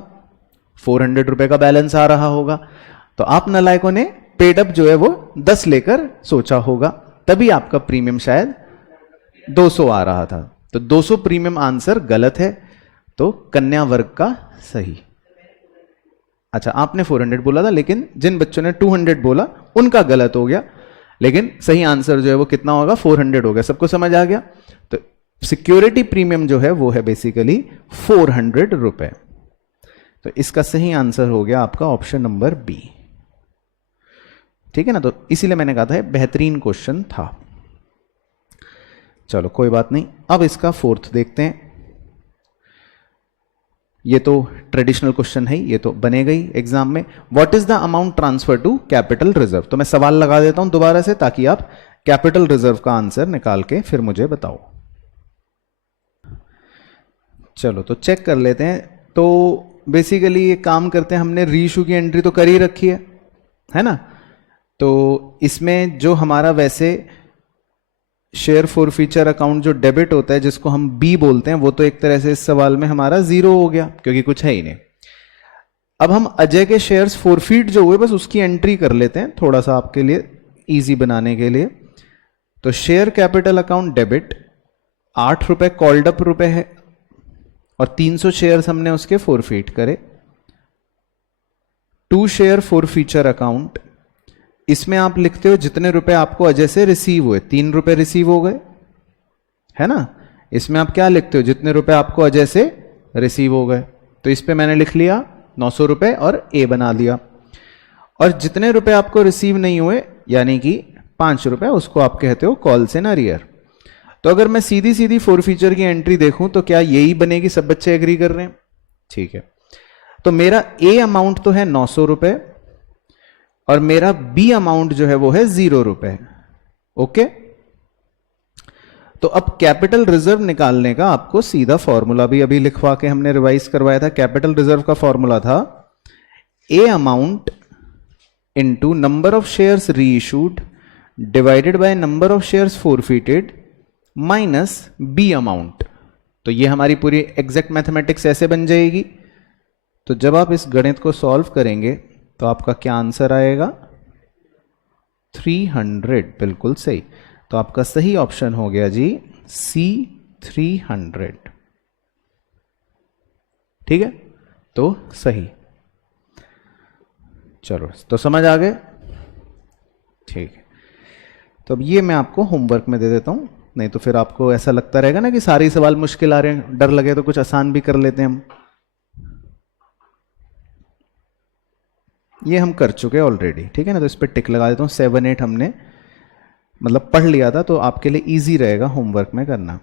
400 रुपए का बैलेंस आ रहा होगा। तो आप नालायकों ने पेडअप जो है वो 10 लेकर सोचा होगा, तभी आपका प्रीमियम शायद 200 आ रहा था। तो 200 प्रीमियम आंसर गलत है, तो कन्या वर्ग का सही। अच्छा, आपने 400 बोला था, लेकिन जिन बच्चों ने 200 बोला उनका गलत हो गया, लेकिन सही आंसर जो है वो कितना होगा, 400 हो गया। सबको समझ आ गया। तो सिक्योरिटी प्रीमियम जो है वो है बेसिकली 400 रुपए। तो इसका सही आंसर हो गया आपका ऑप्शन नंबर बी, ठीक है ना। तो इसीलिए मैंने कहा था बेहतरीन क्वेश्चन था। चलो कोई बात नहीं, अब इसका फोर्थ देखते हैं। ये तो ट्रेडिशनल क्वेश्चन है, ये तो बनेगा ही एग्जाम में। What is the amount transfer to capital reserve. तो मैं सवाल लगा देता हूं दोबारा से, ताकि आप कैपिटल रिजर्व का आंसर निकाल के फिर मुझे बताओ। चलो तो चेक कर लेते हैं। तो बेसिकली ये काम करते हैं, हमने रीइशू की एंट्री तो कर ही रखी है ना। तो इसमें जो हमारा वैसे शेयर फॉर फीचर अकाउंट जो डेबिट होता है जिसको हम बी बोलते हैं, वो तो एक तरह से इस सवाल में हमारा जीरो हो गया क्योंकि कुछ है ही नहीं। अब हम अजय के शेयर्स फॉरफीट जो हुए बस उसकी एंट्री कर लेते हैं थोड़ा सा आपके लिए इजी बनाने के लिए। तो शेयर कैपिटल अकाउंट डेबिट 8 रुपए कॉल्ड अप रुपए है और 300 शेयर्स हमने उसके फॉरफीट करे। 2 शेयर फॉर फीचर अकाउंट, इसमें आप लिखते हो जितने रुपए आपको अजय से रिसीव हुए, 3 रुपए रिसीव हो गए है ना। इसमें आप क्या लिखते हो, जितने रुपए आपको अजय से रिसीव हो गए। तो इस पे मैंने लिख लिया 900 रुपए और ए बना दिया। और जितने रुपए आपको रिसीव नहीं हुए यानी कि 5 रुपए, उसको आप कहते हो कॉल्स इन अरियर। तो अगर मैं सीधी सीधी फॉर फीचर की एंट्री देखूं तो क्या यही बनेगी, सब बच्चे एग्री कर रहे हैं, ठीक है। तो मेरा ए अमाउंट तो है 900 रुपए और मेरा बी अमाउंट जो है वो है 0 रुपए। ओके, तो अब कैपिटल रिजर्व निकालने का आपको सीधा फॉर्मूला भी अभी लिखवा के हमने रिवाइज करवाया था। कैपिटल रिजर्व का फॉर्मूला था a amount into number of shares reissued divided by number of shares forfeited minus b amount. तो ये हमारी पूरी एग्जैक्ट मैथमेटिक्स ऐसे बन जाएगी। तो जब आप इस गणित को सॉल्व करेंगे तो आपका क्या आंसर आएगा, 300, बिल्कुल सही। तो आपका सही ऑप्शन हो गया जी सी 300, ठीक है, तो सही। चलो तो समझ आ गए, ठीक है। तो अब ये मैं आपको होमवर्क में दे देता हूं, नहीं तो फिर आपको ऐसा लगता रहेगा ना कि सारे सवाल मुश्किल आ रहे हैं, डर लगे तो कुछ आसान भी कर लेते हैं हम। ये हम कर चुके हैं ऑलरेडी, ठीक है ना। तो इस पर टिक लगा देता हूँ। 7, 8 हमने मतलब पढ़ लिया था, तो आपके लिए इजी रहेगा होमवर्क में करना।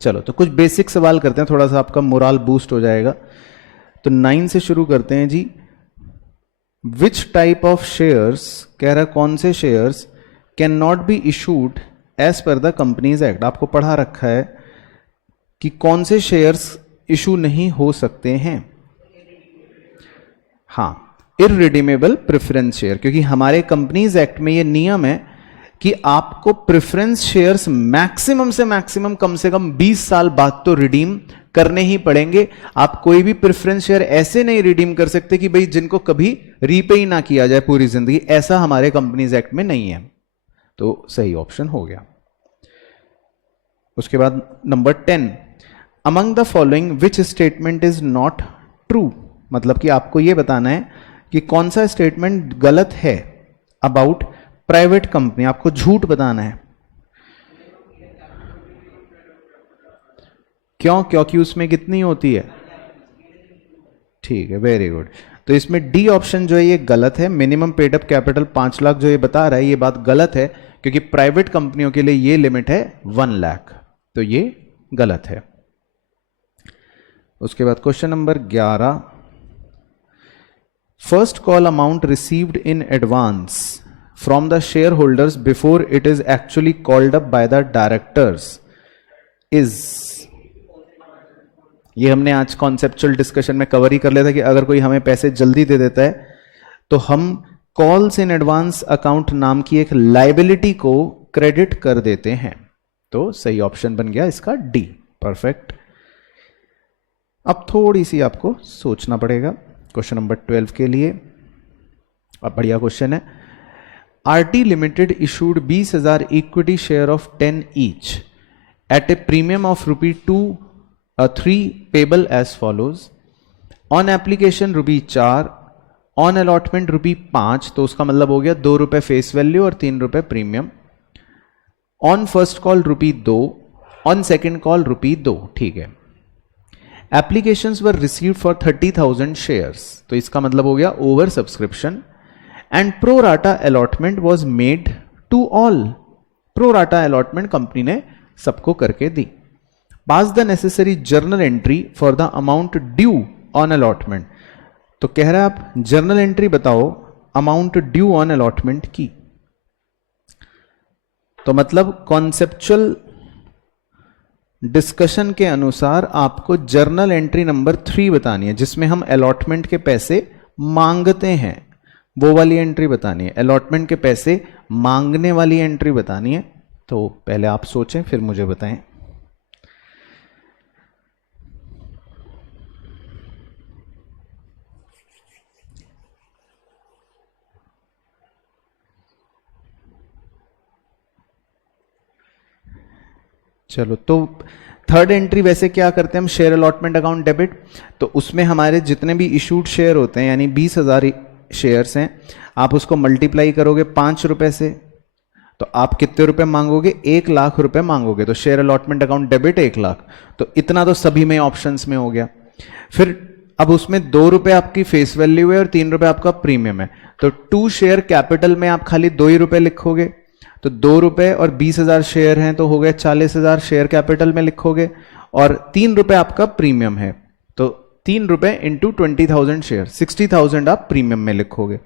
चलो तो कुछ बेसिक सवाल करते हैं, थोड़ा सा आपका मोरल बूस्ट हो जाएगा। तो 9 से शुरू करते हैं जी। विच टाइप ऑफ शेयर्स, कह रहा है कौन से shares can not be issued as per the Companies Act. आपको पढ़ा रखा है कि कौन से शेयर्स इशू नहीं हो सकते हैं। हाँ, इररिडीमेबल प्रेफरेंस शेयर, क्योंकि हमारे कंपनीज एक्ट में ये नियम है कि आपको प्रेफरेंस शेयर्स मैक्सिमम से मैक्सिमम कम से कम 20 साल बाद तो रिडीम करने ही पड़ेंगे। आप कोई भी प्रेफरेंस शेयर ऐसे नहीं रिडीम कर सकते कि भाई जिनको कभी रीपे ही ना किया जाए पूरी जिंदगी, ऐसा हमारे कंपनीज एक्ट में नहीं है। तो सही ऑप्शन हो गया। उसके बाद number 10, among the following which statement is not true. मतलब कि आपको यह बताना है कि कौन सा स्टेटमेंट गलत है अबाउट प्राइवेट कंपनी, आपको झूठ बताना है। क्यों? क्योंकि उसमें कितनी होती है, ठीक है, वेरी गुड। तो इसमें डी ऑप्शन जो है ये गलत है। Minimum paid up capital 5 lakh जो ये बता रहा है ये बात गलत है, क्योंकि प्राइवेट कंपनियों के लिए ये लिमिट है 1 लाख, तो ये गलत है। उसके बाद question number 11, first call amount received in advance from the shareholders before it is actually called up by the directors is। ये हमने आज कॉन्सेप्चुअल डिस्कशन में कवर ही कर लिया था कि अगर कोई हमें पैसे जल्दी दे देता है तो हम कॉल्स इन एडवांस अकाउंट नाम की एक लाइबिलिटी को क्रेडिट कर देते हैं। तो सही ऑप्शन बन गया इसका डी, परफेक्ट। अब थोड़ी सी आपको सोचना पड़ेगा क्वेश्चन नंबर 12 के लिए। अब बढ़िया क्वेश्चन है। RT Limited issued 20,000 equity share of 10 each at a premium of ₹3 payable as follows. On application ₹4, on allotment ₹5, तो उसका मतलब हो गया 2 रुपए फेस वैल्यू और 3 रुपए premium. On first call ₹2, on second call ₹2, ठीक है। Applications were received for 30,000 shares, तो इसका मतलब हो गया oversubscription. And pro rata allotment was made to all, pro rata allotment company ने सबको करके दी। Pass the necessary journal entry for the amount due on allotment, तो कह रहा है आप जर्नल एंट्री बताओ अमाउंट ड्यू ऑन अलॉटमेंट की। तो मतलब कॉन्सेप्चुअल डिस्कशन के अनुसार आपको जर्नल एंट्री नंबर 3 बतानी है, जिसमें हम अलॉटमेंट के पैसे मांगते हैं, वो वाली एंट्री बतानी है। अलॉटमेंट के पैसे मांगने वाली एंट्री बतानी है। तो पहले आप सोचें, फिर मुझे बताएं। चलो, तो थर्ड एंट्री वैसे क्या करते हैं हम, शेयर अलॉटमेंट अकाउंट डेबिट। तो उसमें हमारे जितने भी इशूड शेयर होते हैं, यानी 20,000 शेयर्स हैं, आप उसको मल्टीप्लाई करोगे 5 रुपए से, तो आप कितने रुपए मांगोगे, 1 लाख रुपए मांगोगे। तो share allotment account debit 1 lakh, तो इतना तो सभी में ऑप्शंस में हो गया। फिर अब उसमें 2 रुपए आपकी फेस वैल्यू है और 3 रुपए आपका प्रीमियम है। तो 2 शेयर कैपिटल में आप खाली 2 ही रुपए लिखोगे, तो 2 रुपए और 20,000 शेयर हैं तो हो गए 40,000 शेयर कैपिटल में लिखोगे, और 3 रुपए आपका प्रीमियम है, तो 3 रुपए इंटू 20,000 शेयर, 60,000 आप प्रीमियम में लिखोगे।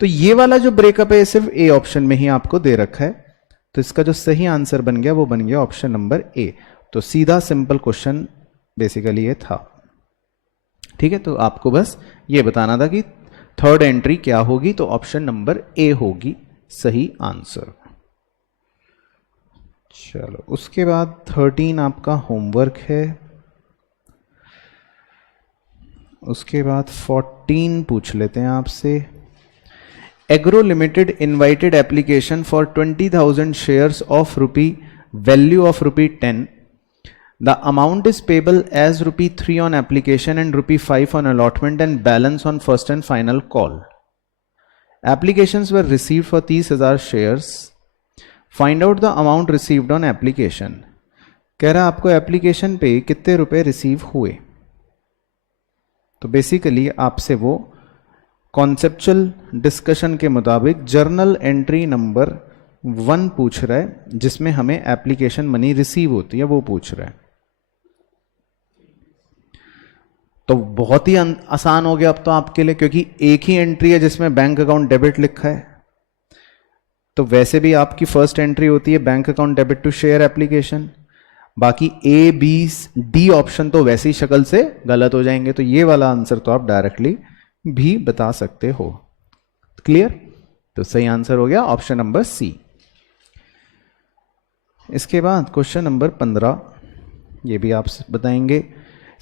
तो ये वाला जो ब्रेकअप है सिर्फ ए ऑप्शन में ही आपको दे रखा है। तो इसका जो सही आंसर बन गया वो बन गया ऑप्शन नंबर ए। तो सीधा सिंपल क्वेश्चन बेसिकली ये था। ठीक है, तो आपको बस ये बताना था कि थर्ड एंट्री क्या होगी, तो ऑप्शन नंबर ए होगी सही आंसर। चलो, उसके बाद 13 आपका होमवर्क है। उसके बाद 14 पूछ लेते हैं आपसे। Agro limited invited application for 20,000 shares of rupee value of rupee 10. The amount is payable as ₹3 on application and ₹5 on allotment and balance on first and final call. Applications were received for 30,000 shares. Find out the amount received on application. कह रहा आपको application पे कितने रुपए receive हुए। तो basically आपसे वो कॉन्सेप्चुअल डिस्कशन के मुताबिक जर्नल एंट्री नंबर 1 पूछ रहा है, जिसमें हमें एप्लीकेशन मनी रिसीव होती है, वो पूछ रहा है। तो बहुत ही आसान हो गया अब तो आपके लिए, क्योंकि एक ही एंट्री है जिसमें बैंक अकाउंट डेबिट लिखा है। तो वैसे भी आपकी फर्स्ट एंट्री होती है bank account debit to share application. बाकी ए बी डी ऑप्शन तो वैसी शक्ल से गलत हो जाएंगे, तो ये वाला आंसर तो आप डायरेक्टली भी बता सकते हो। क्लियर? तो सही आंसर हो गया ऑप्शन नंबर सी। इसके बाद क्वेश्चन नंबर 15, ये भी आप बताएंगे।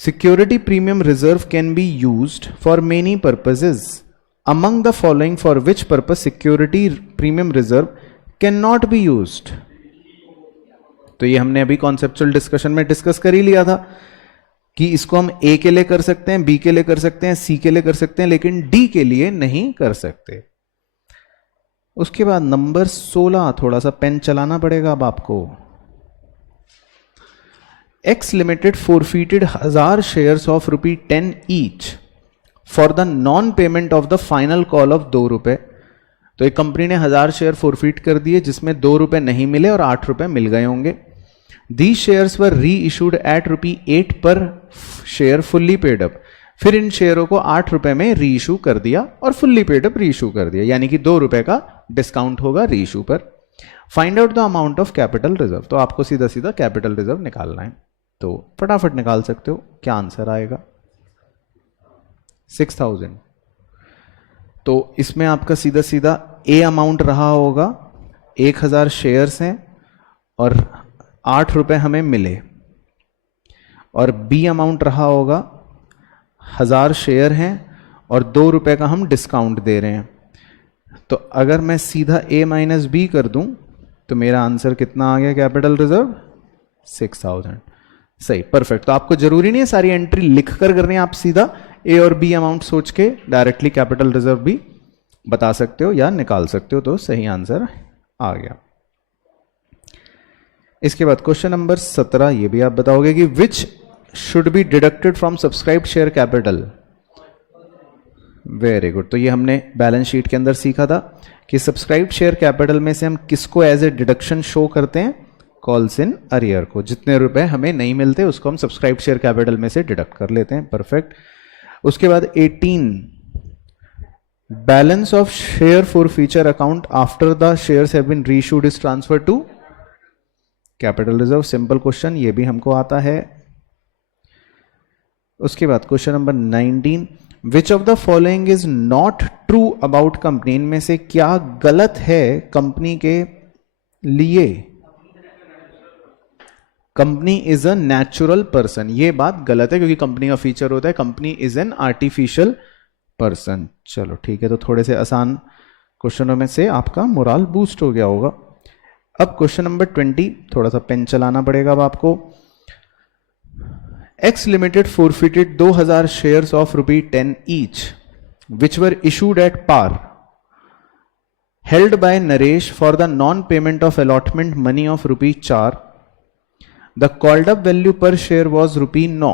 Security premium reserve can be used for many purposes, among the following for which purpose security premium reserve can not be used. तो ये हमने अभी कॉन्सेप्चुअल डिस्कशन में डिस्कस कर ही लिया था कि इसको हम ए के लिए कर सकते हैं, बी के लिए कर सकते हैं, सी के लिए कर सकते हैं, लेकिन डी के लिए नहीं कर सकते। उसके बाद नंबर 16, थोड़ा सा पेन चलाना पड़ेगा अब आपको। X Limited forfeited 1000 shares of ₹10 each for the non-payment of the final call of 2 रुपए। तो एक कंपनी ने 1000 शेयर फोरफीट कर दिए, जिसमें 2 रुपए नहीं मिले और 8 रुपए मिल गए होंगे। These shares were reissued at ₹8 पर शेयर फुल्ली पेड अप। फिर इन शेयरों को 8 रुपए में रीइशू कर दिया और फुल्ली पेड अप रीइशू कर दिया, यानी कि 2 रुपए का डिस्काउंट होगा रीइशू पर। Find out the amount of capital reserve. तो आपको सीधा सीधा कैपिटल रिजर्व निकालना है, तो फटाफट निकाल सकते हो। क्या आंसर आएगा? 6000। तो इसमें आपका सीधा सीधा ए अमाउंट रहा होगा, 1000 शेयर्स हैं और 8 रुपए हमें मिले, और बी अमाउंट रहा होगा 1000 शेयर हैं और 2 रुपए का हम डिस्काउंट दे रहे हैं। तो अगर मैं सीधा ए माइनस बी कर दूं तो मेरा आंसर कितना आ गया कैपिटल रिजर्व? 6000। सही, परफेक्ट। तो आपको जरूरी नहीं है सारी एंट्री लिख कर करनी है, आप सीधा ए और बी अमाउंट सोच के डायरेक्टली कैपिटल रिजर्व भी बता सकते हो या निकाल सकते हो। तो सही आंसर आ गया। इसके बाद क्वेश्चन नंबर 17, ये भी आप बताओगे कि which should be deducted from subscribed share capital. Very good. तो ये हमने बैलेंस शीट के अंदर सीखा था कि सब्सक्राइब्ड शेयर कैपिटल में से हम किसको एज ए डिडक्शन शो करते हैं? कॉल्स इन अरियर को। जितने रुपए हमें नहीं मिलते उसको हम सब्सक्राइब शेयर कैपिटल में से डिडक्ट कर लेते हैं। परफेक्ट। उसके बाद 18, balance of share for future account after the shares have been reissued is transfer to capital reserve, simple question, ये भी हमको आता है। उसके बाद question number 19, which of the following is not true about company, इनमें से क्या गलत है कंपनी के लिए। Company is a natural person, ये बात गलत है क्योंकि कंपनी का फीचर होता है company is an artificial person. चलो ठीक है, तो थोड़े से आसान क्वेश्चनों में से आपका मोरल बूस्ट हो गया होगा। अब क्वेश्चन नंबर 20, थोड़ा सा पेन चलाना पड़ेगा अब आपको। X Limited forfeited 2000 shares of ₹10 each, which were issued at par, held by Naresh for the non-payment of allotment money of ₹4. The called up value per share was ₹9.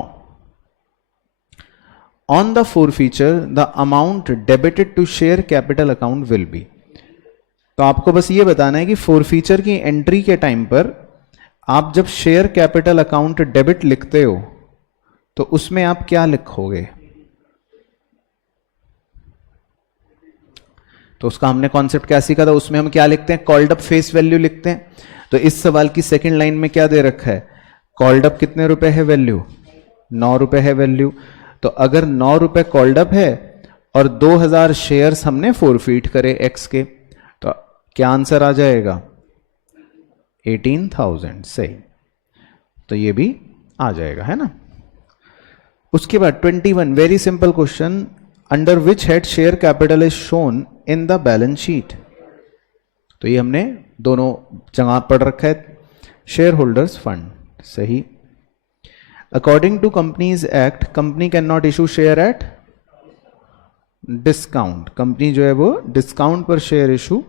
On the forfeiture, the amount debited to share capital account will be. तो आपको बस ये बताना है कि forfeiture की entry के time पर आप जब शेयर कैपिटल अकाउंट डेबिट लिखते हो तो उसमें आप क्या लिखोगे। तो उसका हमने कॉन्सेप्ट क्या सीखा था, उसमें हम क्या लिखते हैं, कॉल्ड अप फेस वैल्यू लिखते हैं। तो इस सवाल की सेकंड लाइन में क्या दे रखा है, कॉल्ड अप कितने रुपए है वैल्यू, 9 रुपए है वैल्यू। तो अगर 9 रुपए कॉल्ड अप है और 2000 शेयर्स हमने फोरफीट करे एक्स के, तो क्या आंसर आ जाएगा 18,000, सही। तो ये भी आ जाएगा, है ना। उसके बाद 21, very simple question, under which head share capital is shown in the balance sheet. तो ये हमने दोनों जगह पढ़ रखा है, शेयर होल्डर्स फंड, सही। According to Companies Act, company can not issue share at discount, company जो है वो डिस्काउंट पर शेयर इशू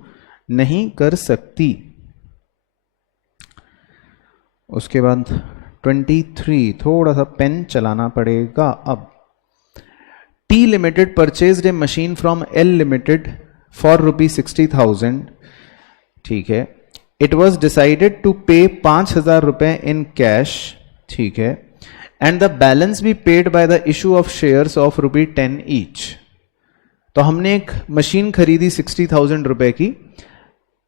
नहीं कर सकती। उसके बाद 23, थोड़ा सा पेन चलाना पड़ेगा अब। T limited purchased A machine from L limited for ₹60,000, ठीक है। इट वॉज डिसाइडेड टू पे 5,000 रुपए इन कैश, ठीक है, and the balance be paid by the issue of shares of ₹10 each. तो हमने एक मशीन खरीदी 60,000 रुपए की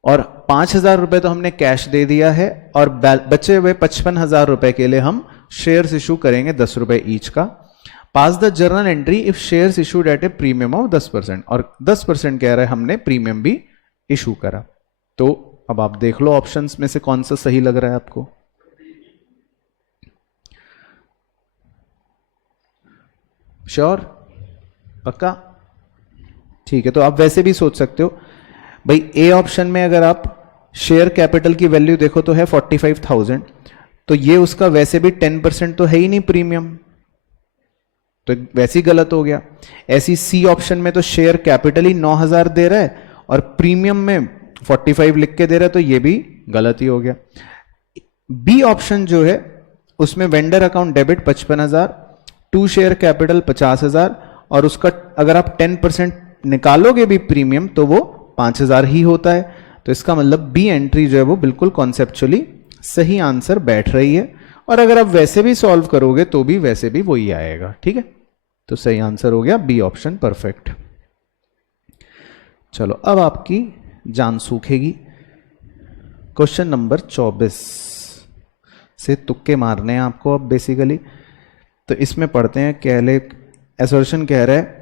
और 5,000 रुपए तो हमने कैश दे दिया है और बचे हुए 55,000 रुपए के लिए हम शेयर्स इशू करेंगे 10 रुपए ईच का। Pass the journal entry if shares issued at a premium of 10%, और 10% कह रहा है हमने प्रीमियम भी इशू करा। तो अब आप देख लो ऑप्शंस में से कौन सा सही लग रहा है आपको। श्योर, पक्का, ठीक है। तो आप वैसे भी सोच सकते हो भाई, ए ऑप्शन में अगर आप शेयर कैपिटल की वैल्यू देखो तो है 45,000, तो ये उसका वैसे भी 10% तो है ही नहीं प्रीमियम, तो वैसे ही गलत हो गया। ऐसी सी ऑप्शन में तो शेयर कैपिटल ही 9,000 दे रहा है और प्रीमियम में 45 लिख के दे रहा है, तो ये भी गलत ही हो गया। बी ऑप्शन जो है उसमें vendor account debit 55,000, to share capital 50,000, और उसका अगर आप 10% निकालोगे भी प्रीमियम तो वो 5,000 ही होता है। तो इसका मतलब बी एंट्री जो है वो बिल्कुल कॉन्सेप्चुअली सही आंसर बैठ रही है, और अगर आप वैसे भी सॉल्व करोगे तो भी वैसे भी वही आएगा, ठीक है। तो सही आंसर हो गया बी ऑप्शन, परफेक्ट। चलो अब आपकी जान सूखेगी। क्वेश्चन नंबर 24 से तुक्के मारने हैं आपको अब बेसिकली। तो इसमें पढ़ते हैं, कहले असर्शन कह रहा है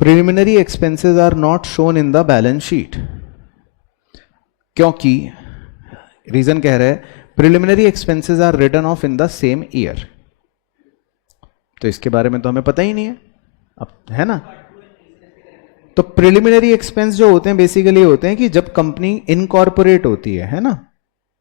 preliminary expenses are not shown in the balance sheet, क्योंकि रीजन कह रहा है preliminary expenses are written off in the same year. तो इसके बारे में तो हमें पता ही नहीं है अब, है ना। तो प्रिलिमिनरी एक्सपेंस जो होते हैं बेसिकली होते हैं कि जब कंपनी इनकॉर्पोरेट होती है ना,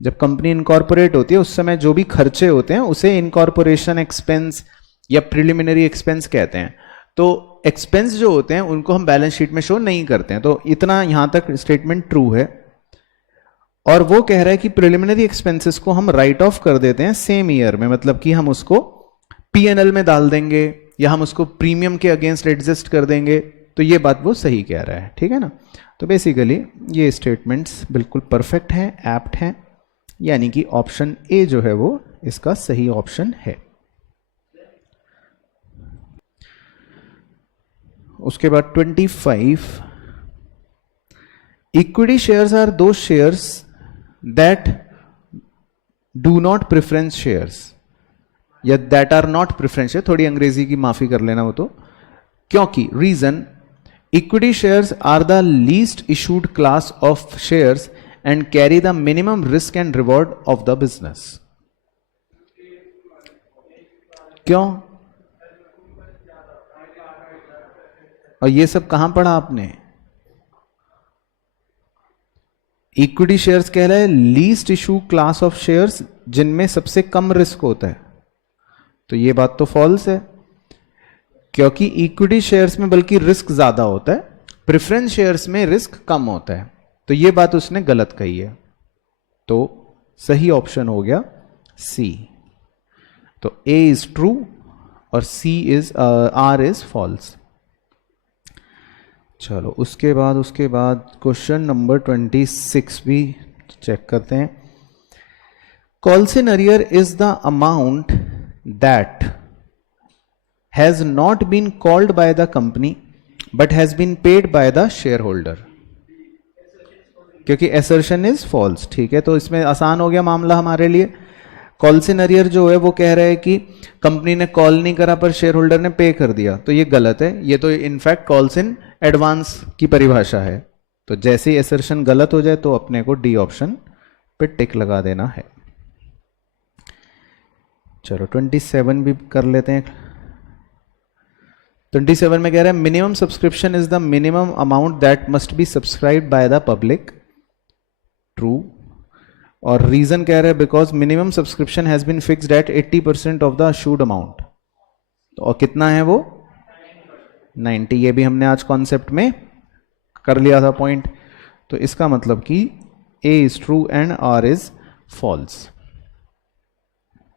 जब कंपनी इनकॉर्पोरेट होती है उस समय जो भी खर्चे होते हैं उसे इनकॉर्पोरेशन एक्सपेंस या प्रिलिमिनरी एक्सपेंस कहते हैं। तो एक्सपेंस जो होते हैं उनको हम बैलेंस शीट में शो नहीं करते हैं। तो इतना यहां तक स्टेटमेंट ट्रू है। और वो कह रहा है कि प्रिलिमिनरी एक्सपेंसेस को हम राइट ऑफ कर देते हैं सेम ईयर में, मतलब कि हम उसको पीएनएल में डाल देंगे या हम उसको प्रीमियम के अगेंस्ट एडजस्ट कर देंगे। तो ये बात वो सही कह रहा है, ठीक है ना। तो बेसिकली ये स्टेटमेंट्स बिल्कुल परफेक्ट हैं, एप्ट हैं, यानी कि ऑप्शन ए जो है वो इसका सही ऑप्शन है। उसके बाद 25, इक्विटी शेयर्स आर दो shares that do not preference shares या that are not preference share, थोड़ी अंग्रेजी की माफी कर लेना वो तो, क्योंकि reason equity shares are the least issued class of shares and carry the minimum risk and reward of the business. क्यों? और ये सब कहां पढ़ा आपने? इक्विटी शेयर्स कह रहा है least issue class of shares जिनमें सबसे कम रिस्क होता है, तो ये बात तो फॉल्स है, क्योंकि इक्विटी शेयर्स में बल्कि रिस्क ज्यादा होता है, प्रेफरेंस शेयर्स में रिस्क कम होता है, तो ये बात उसने गलत कही है। तो सही ऑप्शन हो गया सी। तो ए इज ट्रू और सी इज आर इज फॉल्स। चलो उसके बाद क्वेश्चन नंबर 26 भी चेक करते हैं। Calls in arrear is the amount that has not been called by the company but has been paid by the share holder, क्योंकि assertion is false. ठीक है, तो इसमें आसान हो गया मामला हमारे लिए। कॉल्स इन अरियर जो है वो कह रहा है कि कंपनी ने कॉल नहीं करा पर शेयर होल्डर ने पे कर दिया, तो ये गलत है। ये तो इनफैक्ट कॉल्स इन एडवांस की परिभाषा है। तो जैसे ही एसर्शन गलत हो जाए तो अपने को डी ऑप्शन पे टिक लगा देना है। चलो 27 भी कर लेते हैं। 27 में कह रहा है minimum subscription is the minimum amount that must be subscribed by the public. True. और रीजन कह रहे हैं because minimum subscription has been fixed at 80% of the assured amount. तो और कितना है वो? 90। ये भी हमने आज कॉन्सेप्ट में कर लिया था पॉइंट। तो इसका मतलब कि A is true and R is false.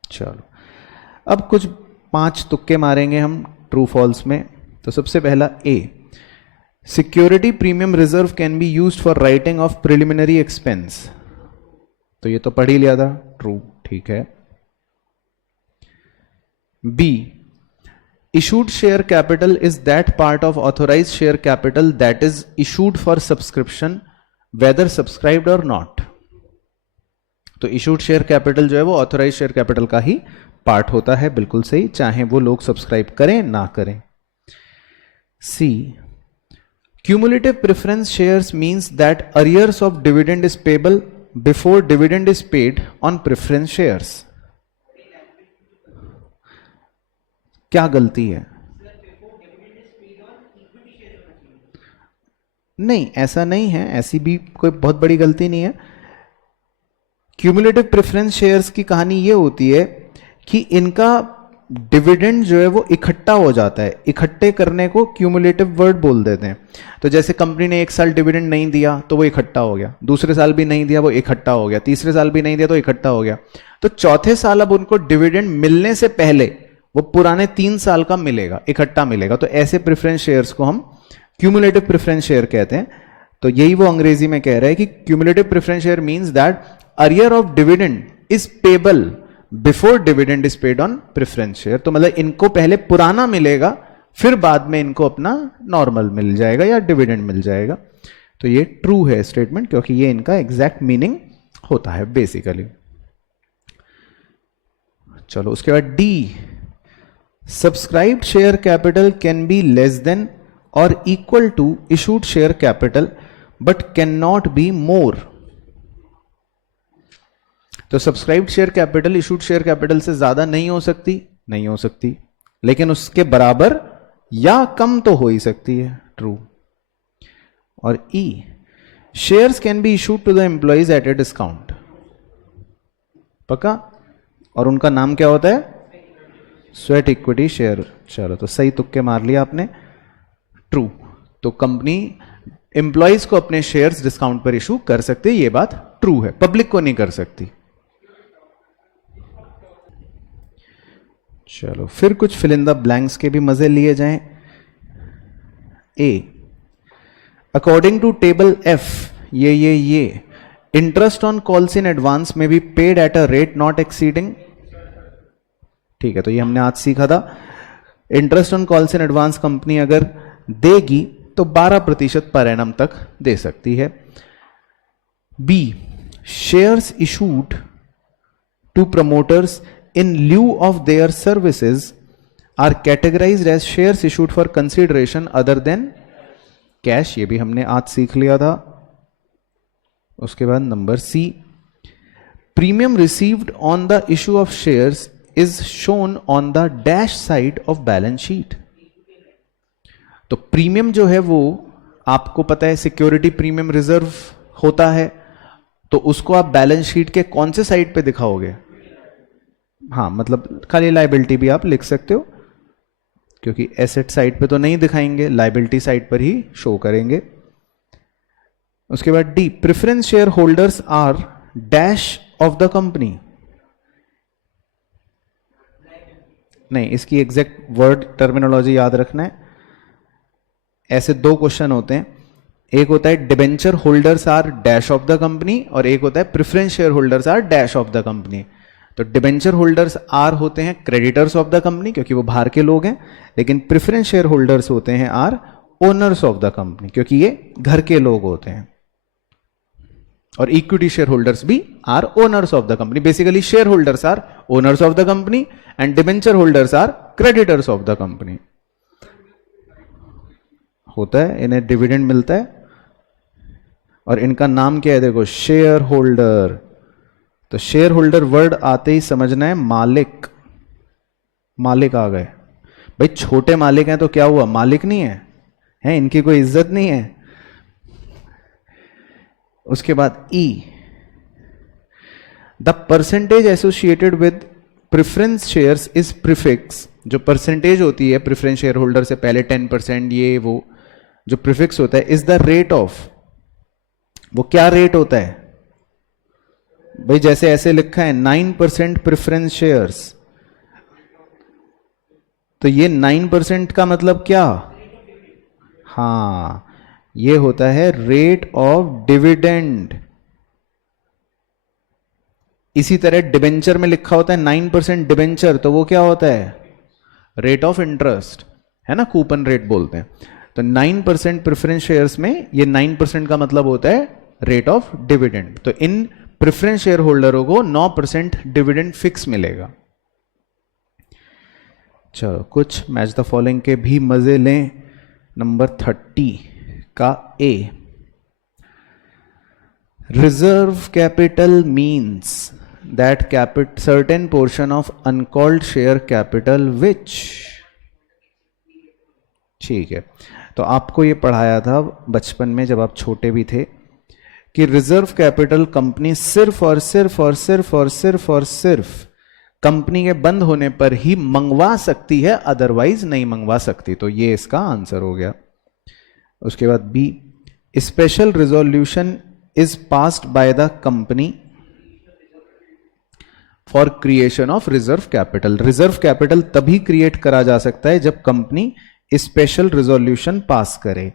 चलो अब कुछ 5 तुक्के मारेंगे हम ट्रू फॉल्स में। तो सबसे पहला A, security premium reserve can be used for writing off preliminary expense. तो ये तो पढ़ ही लिया था, ट्रू। ठीक है। B, issued share capital is that part of authorized share capital that is issued for subscription whether subscribed or not। तो issued share capital जो है वो authorized share capital का ही पार्ट होता है, बिल्कुल सही, चाहे वो लोग सब्सक्राइब करें ना करें। सी, cumulative preference shares means that arrears of dividend is payable before dividend is paid on preference shares। क्या गलती है? नहीं, ऐसा नहीं है, ऐसी भी कोई बहुत बड़ी गलती नहीं है। क्यूमुलेटिव प्रेफरेंस शेयर्स की कहानी ये होती है कि इनका डिविडेंड जो है वो इकट्ठा हो जाता है। इकट्ठे करने को क्यूमुलेटिव वर्ड बोल देते हैं। तो जैसे कंपनी ने एक साल डिविडेंड नहीं दिया तो वो इकट्ठा हो गया, दूसरे साल भी नहीं दिया वो इकट्ठा हो गया, तीसरे साल भी नहीं दिया तो इकट्ठा हो गया। तो चौथे साल अब उनको डिविडेंड मिलने से पहले वो पुराने 3 साल का मिलेगा, इकट्ठा मिलेगा। तो ऐसे प्रेफरेंस शेयर्स को हम क्यूमुलेटिव प्रेफरेंस शेयर कहते हैं। तो यही वो अंग्रेजी में कह रहा है कि cumulative preference share means that arrear of dividend is payable before dividend is paid on preference share. तो मतलब इनको पहले पुराना मिलेगा, फिर बाद में इनको अपना नॉर्मल मिल जाएगा या डिविडेंड मिल जाएगा। तो ये ट्रू है स्टेटमेंट, क्योंकि ये इनका एग्जैक्ट मीनिंग होता है बेसिकली। चलो उसके बाद D, subscribed share capital can be less than और equal to issued share capital but can not be more. तो subscribed share capital issued share capital से ज्यादा नहीं हो सकती, लेकिन उसके बराबर या कम तो हो ही सकती है, ट्रू। और E, shares can be issued to the employees at a discount. पक्का? और उनका नाम क्या होता है? Sweat equity share. चलो तो सही तुक्के मार लिया आपने, ट्रू। तो कंपनी एम्प्लॉइज को अपने शेयर्स डिस्काउंट पर इशू कर सकते, ये बात ट्रू है, पब्लिक को नहीं कर सकती। चलो फिर कुछ फिल इन द ब्लैंक्स के भी मजे लिए जाएं। A, according to table F, ये interest on calls in advance में be paid at a rate not exceeding. ठीक है, तो ये हमने आज सीखा था। Interest on calls in advance company अगर देगी तो 12% पर एनम तक दे सकती है। B, shares issued to promoters in lieu of their services are categorised as shares issued for consideration other than cash, ये भी हमने आज सीख लिया था। उसके बाद number C, premium received on the issue of shares is shown on the dash side of balance sheet. तो प्रीमियम जो है वो आपको पता है सिक्योरिटी प्रीमियम रिजर्व होता है, तो उसको आप बैलेंस शीट के कौन से साइड पे दिखाओगे? हाँ, मतलब खाली लायबिलिटी भी आप लिख सकते हो, क्योंकि एसेट साइड पे तो नहीं दिखाएंगे, लायबिलिटी साइड पर ही शो करेंगे। उसके बाद D, preference share holders are dash of the company. नहीं, इसकी एग्जैक्ट वर्ड टर्मिनोलॉजी याद रखना है। ऐसे दो क्वेश्चन होते हैं, एक होता है debenture holders are dash of the company, और एक होता है preference share holders are dash of the company. तो डिबेंचर होल्डर्स आर होते हैं क्रेडिटर्स ऑफ द कंपनी, क्योंकि वो बाहर के लोग हैं, लेकिन प्रेफरेंस शेयर होल्डर्स होते हैं are owners of the company, क्योंकि ये घर के लोग होते हैं। और इक्विटी शेयर होल्डर्स भी are owners of the company. Basically share holders are owners of the company and debenture holders are creditors of the company. होता है, इन्हें डिविडेंड मिलता है, और इनका नाम क्या है देखो, शेयर होल्डर। तो शेयर होल्डर वर्ड आते ही समझना है मालिक। मालिक आ गए भाई, छोटे मालिक हैं तो क्या हुआ, मालिक नहीं है, हैं इनकी कोई इज्जत नहीं है। उसके बाद E, the percentage associated with preference shares is prefix. जो परसेंटेज होती है प्रेफरेंस शेयर होल्डर से पहले 10%, ये वो जो प्रीफिक्स होता है, इज द रेट ऑफ। वो क्या रेट होता है भाई, जैसे ऐसे लिखा है 9% प्रेफरेंस शेयर्स, तो ये 9% का मतलब क्या, हाँ ये होता है रेट ऑफ डिविडेंड। इसी तरह डिबेंचर में लिखा होता है 9% डिबेंचर, तो वो क्या होता है, रेट ऑफ इंटरेस्ट, है ना, कूपन रेट बोलते हैं। तो 9% प्रेफरेंस शेयर्स में ये 9% का मतलब होता है रेट ऑफ डिविडेंड। तो इन प्रेफरेंस शेयर होल्डरों को 9% डिविडेंड फिक्स मिलेगा। चलो कुछ मैच द फॉलोइंग के भी मजे लें। नंबर 30 का A, reserve capital means that certain portion of uncalled share capital which, ठीक है, तो आपको ये पढ़ाया था बचपन में जब आप छोटे भी थे कि रिजर्व कैपिटल कंपनी सिर्फ और सिर्फ और सिर्फ और सिर्फ और सिर्फ कंपनी के बंद होने पर ही मंगवा सकती है, अदरवाइज नहीं मंगवा सकती। तो ये इसका आंसर हो गया। उसके बाद B, special resolution is passed by the company for creation of reserve capital. Reserve capital तभी क्रिएट करा जा सकता है जब कंपनी स्पेशल रिजोल्यूशन पास करे।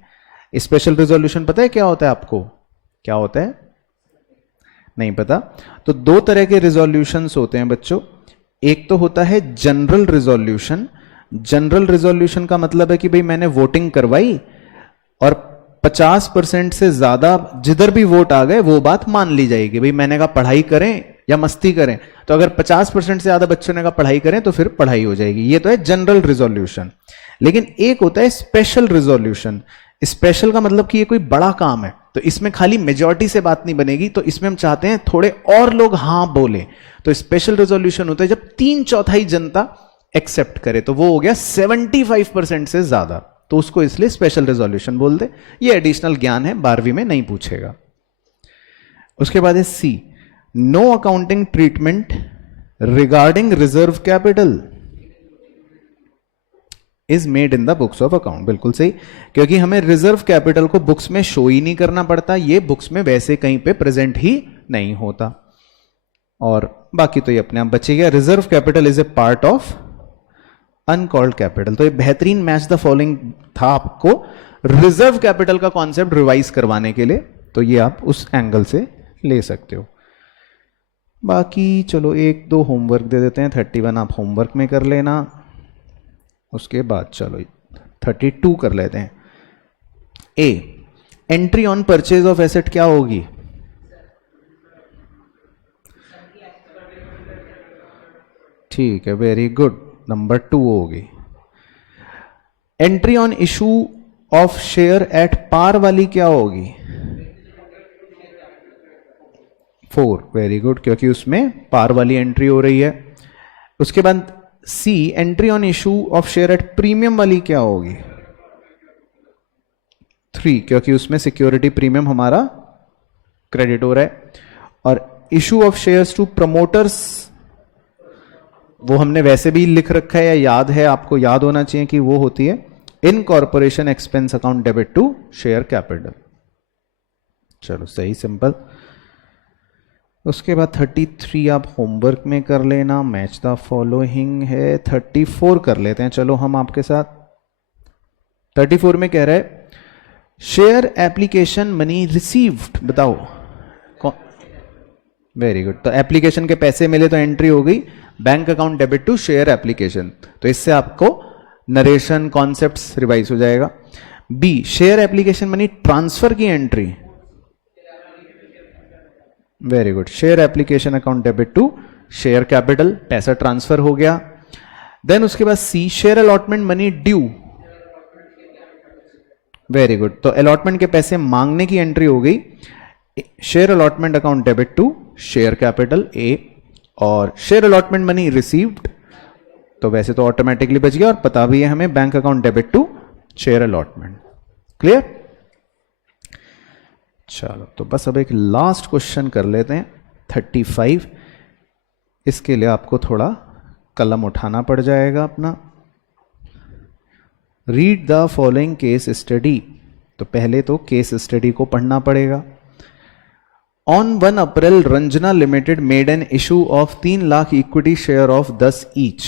स्पेशल रिजोल्यूशन पता है क्या होता है आपको, क्या होता है, नहीं पता? तो दो तरह के रिजोल्यूशंस होते हैं बच्चों। एक तो होता है जनरल रिजोल्यूशन। जनरल रिजोल्यूशन का मतलब है कि भाई मैंने वोटिंग करवाई और 50% से ज्यादा जिधर भी वोट आ गए वो बात मान ली जाएगी। भाई मैंने कहा पढ़ाई करें या मस्ती करें, तो अगर 50% से ज्यादा बच्चों ने कहा पढ़ाई करें तो फिर पढ़ाई हो जाएगी। ये तो है जनरल रिजोल्यूशन। लेकिन एक होता है स्पेशल रिजोल्यूशन। स्पेशल का मतलब कि ये कोई बड़ा काम है, तो इसमें खाली मेजॉरिटी से बात नहीं बनेगी, तो इसमें हम चाहते हैं थोड़े और लोग हां बोले। तो स्पेशल रिजोल्यूशन होता है जब 3/4 जनता एक्सेप्ट करे, तो वो हो गया 75% से ज्यादा, तो उसको इसलिए स्पेशल रिजोल्यूशन बोल दे। ये एडिशनल ज्ञान है, 12वीं में नहीं पूछेगा। उसके बाद है C, no accounting treatment regarding reserve capital is made in the books of account. बिल्कुल सही, क्योंकि हमें रिजर्व कैपिटल को बुक्स में शो ही नहीं करना पड़ता, ये बुक्स में वैसे कहीं पे प्रेजेंट ही नहीं होता। और बाकी तो ये अपने आप बचेगा। Reserve capital is a part of uncalled capital. तो ये बेहतरीन मैच द फॉलोइंग था आपको रिजर्व कैपिटल का कॉन्सेप्ट रिवाइज करवाने के लिए, तो ये आप उस एंगल से ले सकते हो। बाकी चलो 1-2 होमवर्क दे देते हैं। 31 आप होमवर्क में कर लेना। उसके बाद चलो 32 कर लेते हैं। A, entry on purchase of asset क्या होगी? ठीक है, वेरी गुड, नंबर 2 होगी। Entry on issue of share at par वाली क्या होगी? 4, वेरी गुड, क्योंकि उसमें पार वाली एंट्री हो रही है। उसके बाद C, entry on issue of share at premium वाली क्या होगी? 3, क्योंकि उसमें सिक्योरिटी प्रीमियम हमारा क्रेडिट हो रहा है। और issue of shares to promoters, वो हमने वैसे भी लिख रखा है या याद है? आपको याद होना चाहिए कि वो होती है incorporation expense account debit to share capital. चलो सही, सिंपल। उसके बाद 33 आप होमवर्क में कर लेना, मैच द फॉलोइंग है। 34 कर लेते हैं चलो हम आपके साथ। 34 में कह रहा है शेयर एप्लीकेशन मनी रिसीव्ड, बताओ कौन? वेरी गुड, तो एप्लीकेशन के पैसे मिले तो एंट्री हो गई bank account debit to share application. तो इससे आपको नरेशन कॉन्सेप्ट्स रिवाइज हो जाएगा। B, share application money transfer की entry, very good, share application account debit to share capital, पैसा ट्रांसफर हो गया। देन उसके बाद C, share allotment money due, very good, तो अलॉटमेंट के पैसे मांगने की एंट्री हो गई share allotment account debit to share capital A. और शेयर अलॉटमेंट मनी रिसीव्ड, तो वैसे तो ऑटोमेटिकली बच गया और पता भी है हमें bank account debit to share allotment. Clear? चलो तो बस अब एक लास्ट क्वेश्चन कर लेते हैं 35। इसके लिए आपको थोड़ा कलम उठाना पड़ जाएगा अपना। Read the following case study, तो पहले तो केस स्टडी को पढ़ना पड़ेगा। On 1 April Ranjana limited made an issue of 3 lakh equity share of 10 each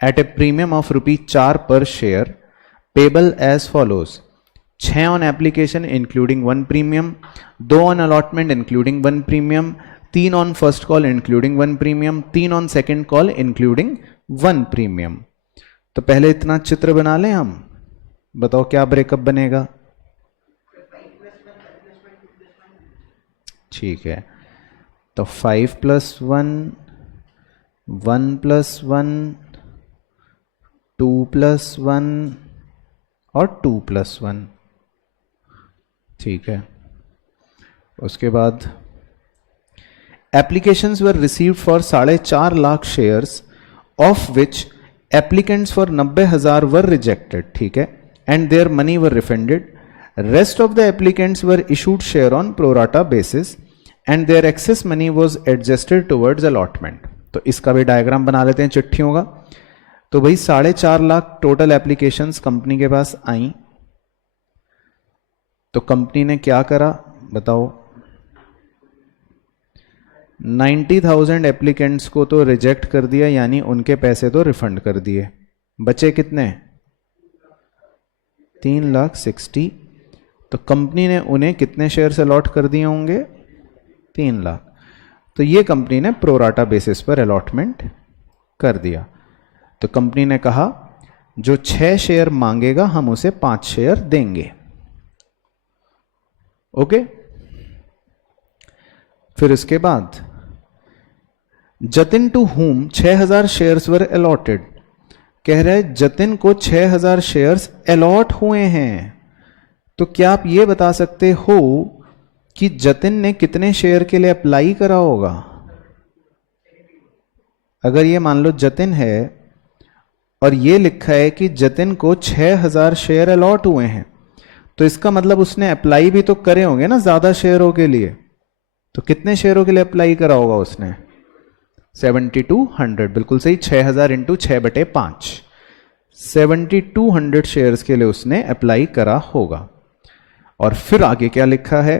at a premium of ₹4 per share, payable as follows: 6 on application including 1 premium, 2 on allotment including 1 premium, 3 on first call including 1 premium, 3 on second call including 1 premium. तो पहले इतना चित्र बना लें हम, बताओ क्या breakup बनेगा? ठीक है, तो 5 + 1, 1 + 1, 2 + 1 और 2 + 1, ठीक है। उसके बाद applications were received for 4.5 lakh shares of which applicants for 90,000 were rejected, ठीक है, and their money were refunded. Rest of the applicants were issued share on pro rata basis and their excess money was adjusted towards allotment। तो इसका भी diagram बना लेते हैं चिट्ठियों का। तो भाई 4.5 लाख टोटल एप्लीकेशंस कंपनी के पास आई, तो कंपनी ने क्या करा बताओ? 90,000 एप्लीकेंट्स को तो रिजेक्ट कर दिया, यानी उनके पैसे तो रिफंड कर दिए। बचे कितने? 3,60,000। तो कंपनी ने उन्हें कितने शेयर्स अलॉट कर दिए होंगे? 3 लाख। तो ये कंपनी ने प्रोराटा बेसिस पर अलॉटमेंट कर दिया। तो कंपनी ने कहा जो 6 शेयर मांगेगा हम उसे 5 शेयर देंगे। ओके, फिर इसके बाद Jatin to whom 6,000 shares were allotted, कह रहे जतिन को 6,000 शेयर्स अलॉट हुए हैं। तो क्या आप ये बता सकते हो कि जतिन ने कितने शेयर के लिए अप्लाई करा होगा? अगर ये मान लो जतिन है और ये लिखा है कि जतिन को 6,000 शेयर अलॉट हुए हैं, तो इसका मतलब उसने अप्लाई भी तो करे होंगे ना ज्यादा शेयरों के लिए। तो कितने शेयरों के लिए अप्लाई करा होगा उसने? 7200, बिल्कुल सही। 6,000 × 6/5, 7200 शेयर्स के लिए उसने अप्लाई करा होगा। और फिर आगे क्या लिखा है?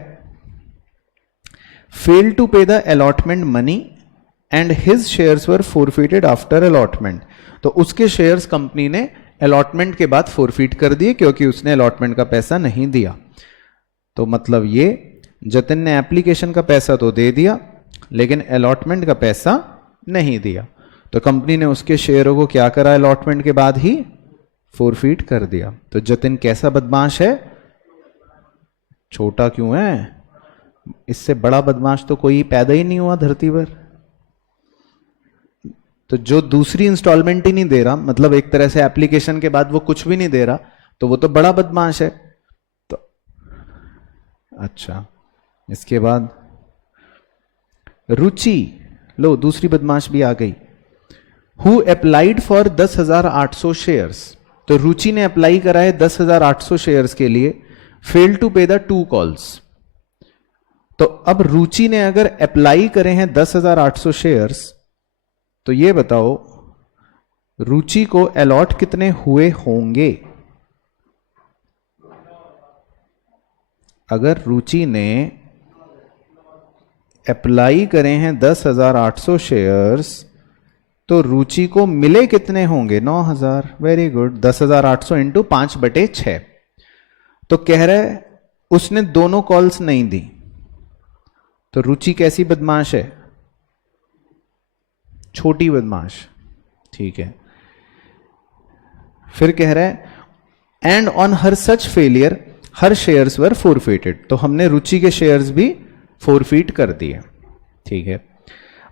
फेल टू पे the allotment money and his shares were forfeited after allotment. तो उसके शेयर्स कंपनी ने अलॉटमेंट के बाद फोरफिट कर दिए क्योंकि उसने अलॉटमेंट का पैसा नहीं दिया। तो मतलब ये जतिन ने एप्लीकेशन का पैसा तो दे दिया लेकिन अलॉटमेंट का पैसा नहीं दिया। तो कंपनी ने उसके शेयरों को क्या करा? अलॉटमेंट के बाद ही फोरफिट कर दिया। तो जतिन कैसा बदमाश है? छोटा क्यों है? इससे बड़ा बदमाश तो कोई पैदा ही नहीं हुआ धरती पर। तो जो दूसरी इंस्टॉलमेंट ही नहीं दे रहा, मतलब एक तरह से एप्लीकेशन के बाद वो कुछ भी नहीं दे रहा, तो वो तो बड़ा बदमाश है। तो अच्छा, इसके बाद रुचि, लो दूसरी बदमाश भी आ गई। हु अप्लाइड फॉर 10,800 शेयर्स, तो रुचि ने अप्लाई करा है 10,800 शेयर्स के लिए, फेल टू पे द 2 कॉल्स। तो अब रुचि ने अगर अप्लाई करे हैं 10,800 शेयर्स, तो ये बताओ रुचि को अलॉट कितने हुए होंगे? अगर रुचि ने अप्लाई करे हैं 10,800 शेयर्स, तो रुचि को मिले कितने होंगे? 9,000। Very good. 10,800 इंटू 5/6। तो कह रहे उसने दोनों कॉल्स नहीं दी, तो रुचि कैसी बदमाश है? छोटी बदमाश। ठीक है। फिर कह रहा है and on her such failure her shares were forfeited, तो हमने रुचि के शेयर्स भी फोरफिट कर दिए। ठीक है।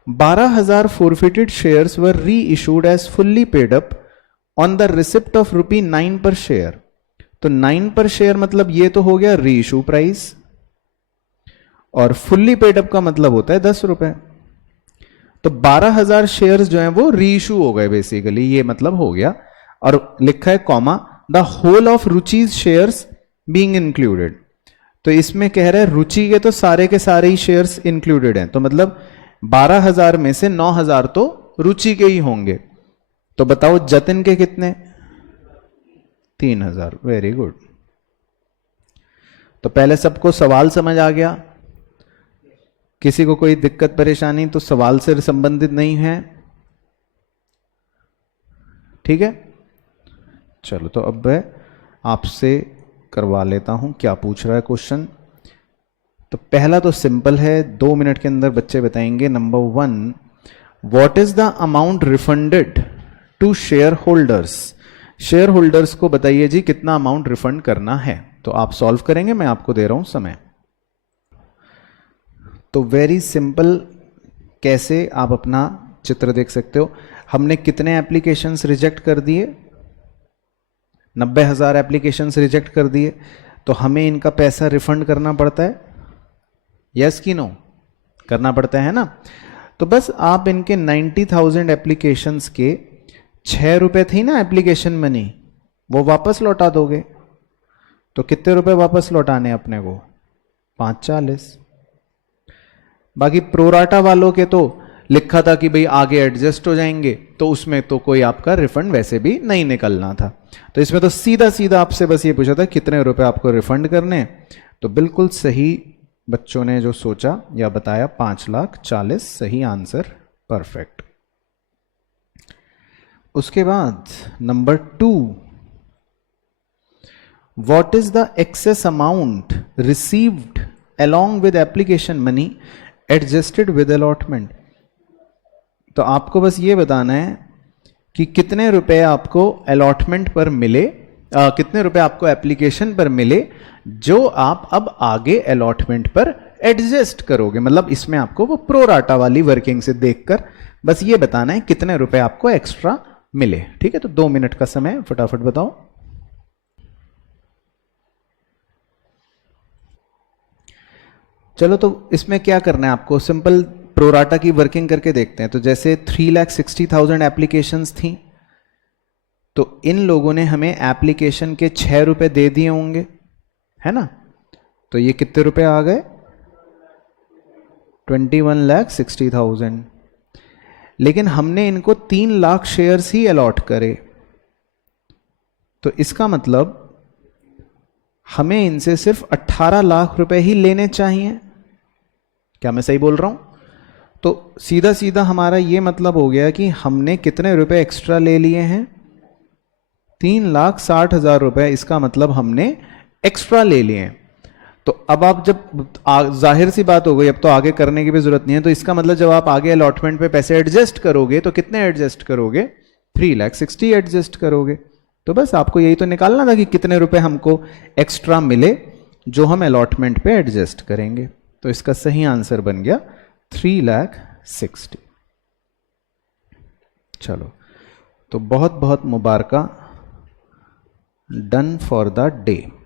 12,000 forfeited shares were reissued as fully paid up on the receipt of ₹9 per share. तो 9 पर शेयर मतलब ये तो हो गया री इशू प्राइस, और फुल्ली पेड अप का मतलब होता है 10 रुपए। तो 12,000 शेयर्स जो हैं वो री इशू हो गए बेसिकली, ये मतलब हो गया। और लिखा है comma the whole of Ruchi's shares being included. तो इसमें कह रहे हैं रुचि के तो सारे के सारे ही शेयर्स इंक्लूडेड हैं, तो मतलब 12,000 में से 9,000 तो रुचि के ही होंगे। तो बताओ जतिन के कितने? 3,000। Very good. तो पहले सबको सवाल समझ आ गया? किसी को कोई दिक्कत परेशानी तो सवाल से संबंधित नहीं है? ठीक है, चलो तो अब मैं आपसे करवा लेता हूं क्या पूछ रहा है क्वेश्चन। तो पहला तो सिंपल है, 2 मिनट के अंदर बच्चे बताएंगे। Number 1, what is the amount refunded to share holders? Share holders को बताइए जी कितना अमाउंट रिफंड करना है। तो आप सॉल्व करेंगे, मैं आपको दे रहा हूं समय। तो वेरी सिंपल, कैसे आप अपना चित्र देख सकते हो। हमने कितने एप्लीकेशंस रिजेक्ट कर दिए? 90,000 एप्लीकेशंस रिजेक्ट कर दिए। तो हमें इनका पैसा रिफंड करना पड़ता है, यस कि नो? करना पड़ता है ना। तो बस आप इनके 90,000 एप्लीकेशंस के 6 रुपए थी ना एप्लीकेशन मनी, वो वापस लौटा दोगे। तो कितने रुपए वापस लौटाने अपने को? 540। बाकी प्रोराटा वालों के तो लिखा था कि भाई आगे एडजस्ट हो जाएंगे, तो उसमें तो कोई आपका रिफंड वैसे भी नहीं निकलना था। तो इसमें तो सीधा सीधा आपसे बस ये पूछा था कितने रुपए आपको रिफंड करने। तो बिल्कुल सही बच्चों ने जो सोचा या बताया 5,40,000 सही आंसर, परफेक्ट। उसके बाद number 2, what is the excess amount received along with application money adjusted with allotment? तो आपको बस ये बताना है कि कितने रुपए आपको अलॉटमेंट पर मिले, कितने रुपए आपको एप्लीकेशन पर मिले जो आप अब आगे अलॉटमेंट पर एडजस्ट करोगे। मतलब इसमें आपको वो प्रोराटा वाली वर्किंग से देखकर बस ये बताना है कितने रुपए आपको एक्स्ट्रा मिले। ठीक है, तो 2 मिनट का समय, फटाफट बताओ। चलो तो इसमें क्या करना है आपको, सिंपल प्रोराटा की वर्किंग करके देखते हैं। तो जैसे 3,60,000 एप्लीकेशंस थी, तो इन लोगों ने हमें एप्लीकेशन के 6 रुपए दे दिए होंगे, है ना। तो ये कितने रुपए आ गए? 21,60,000। लेकिन हमने इनको 3 लाख शेयर्स ही अलॉट करे, तो इसका मतलब हमें इनसे सिर्फ 18 लाख रुपए ही लेने चाहिए। क्या मैं सही बोल रहा हूं? तो सीधा सीधा हमारा ये मतलब हो गया कि हमने कितने रुपए एक्स्ट्रा ले लिए हैं? 3,60,000 रुपए। इसका मतलब हमने एक्स्ट्रा ले लिए हैं। तो अब आप जब जाहिर सी बात हो गई, अब तो आगे करने की भी जरूरत नहीं है। तो इसका मतलब जब आप आगे अलॉटमेंट पे पैसे एडजस्ट करोगे तो कितने एडजस्ट करोगे? 3,60,000 एडजस्ट करोगे। तो बस आपको यही तो निकालना था कि कितने रुपए हमको एक्स्ट्रा मिले जो हम अलॉटमेंट पे एडजस्ट करेंगे। तो इसका सही आंसर बन गया 3,60,000। चलो, तो बहुत बहुत मुबारका, डन फॉर द डे।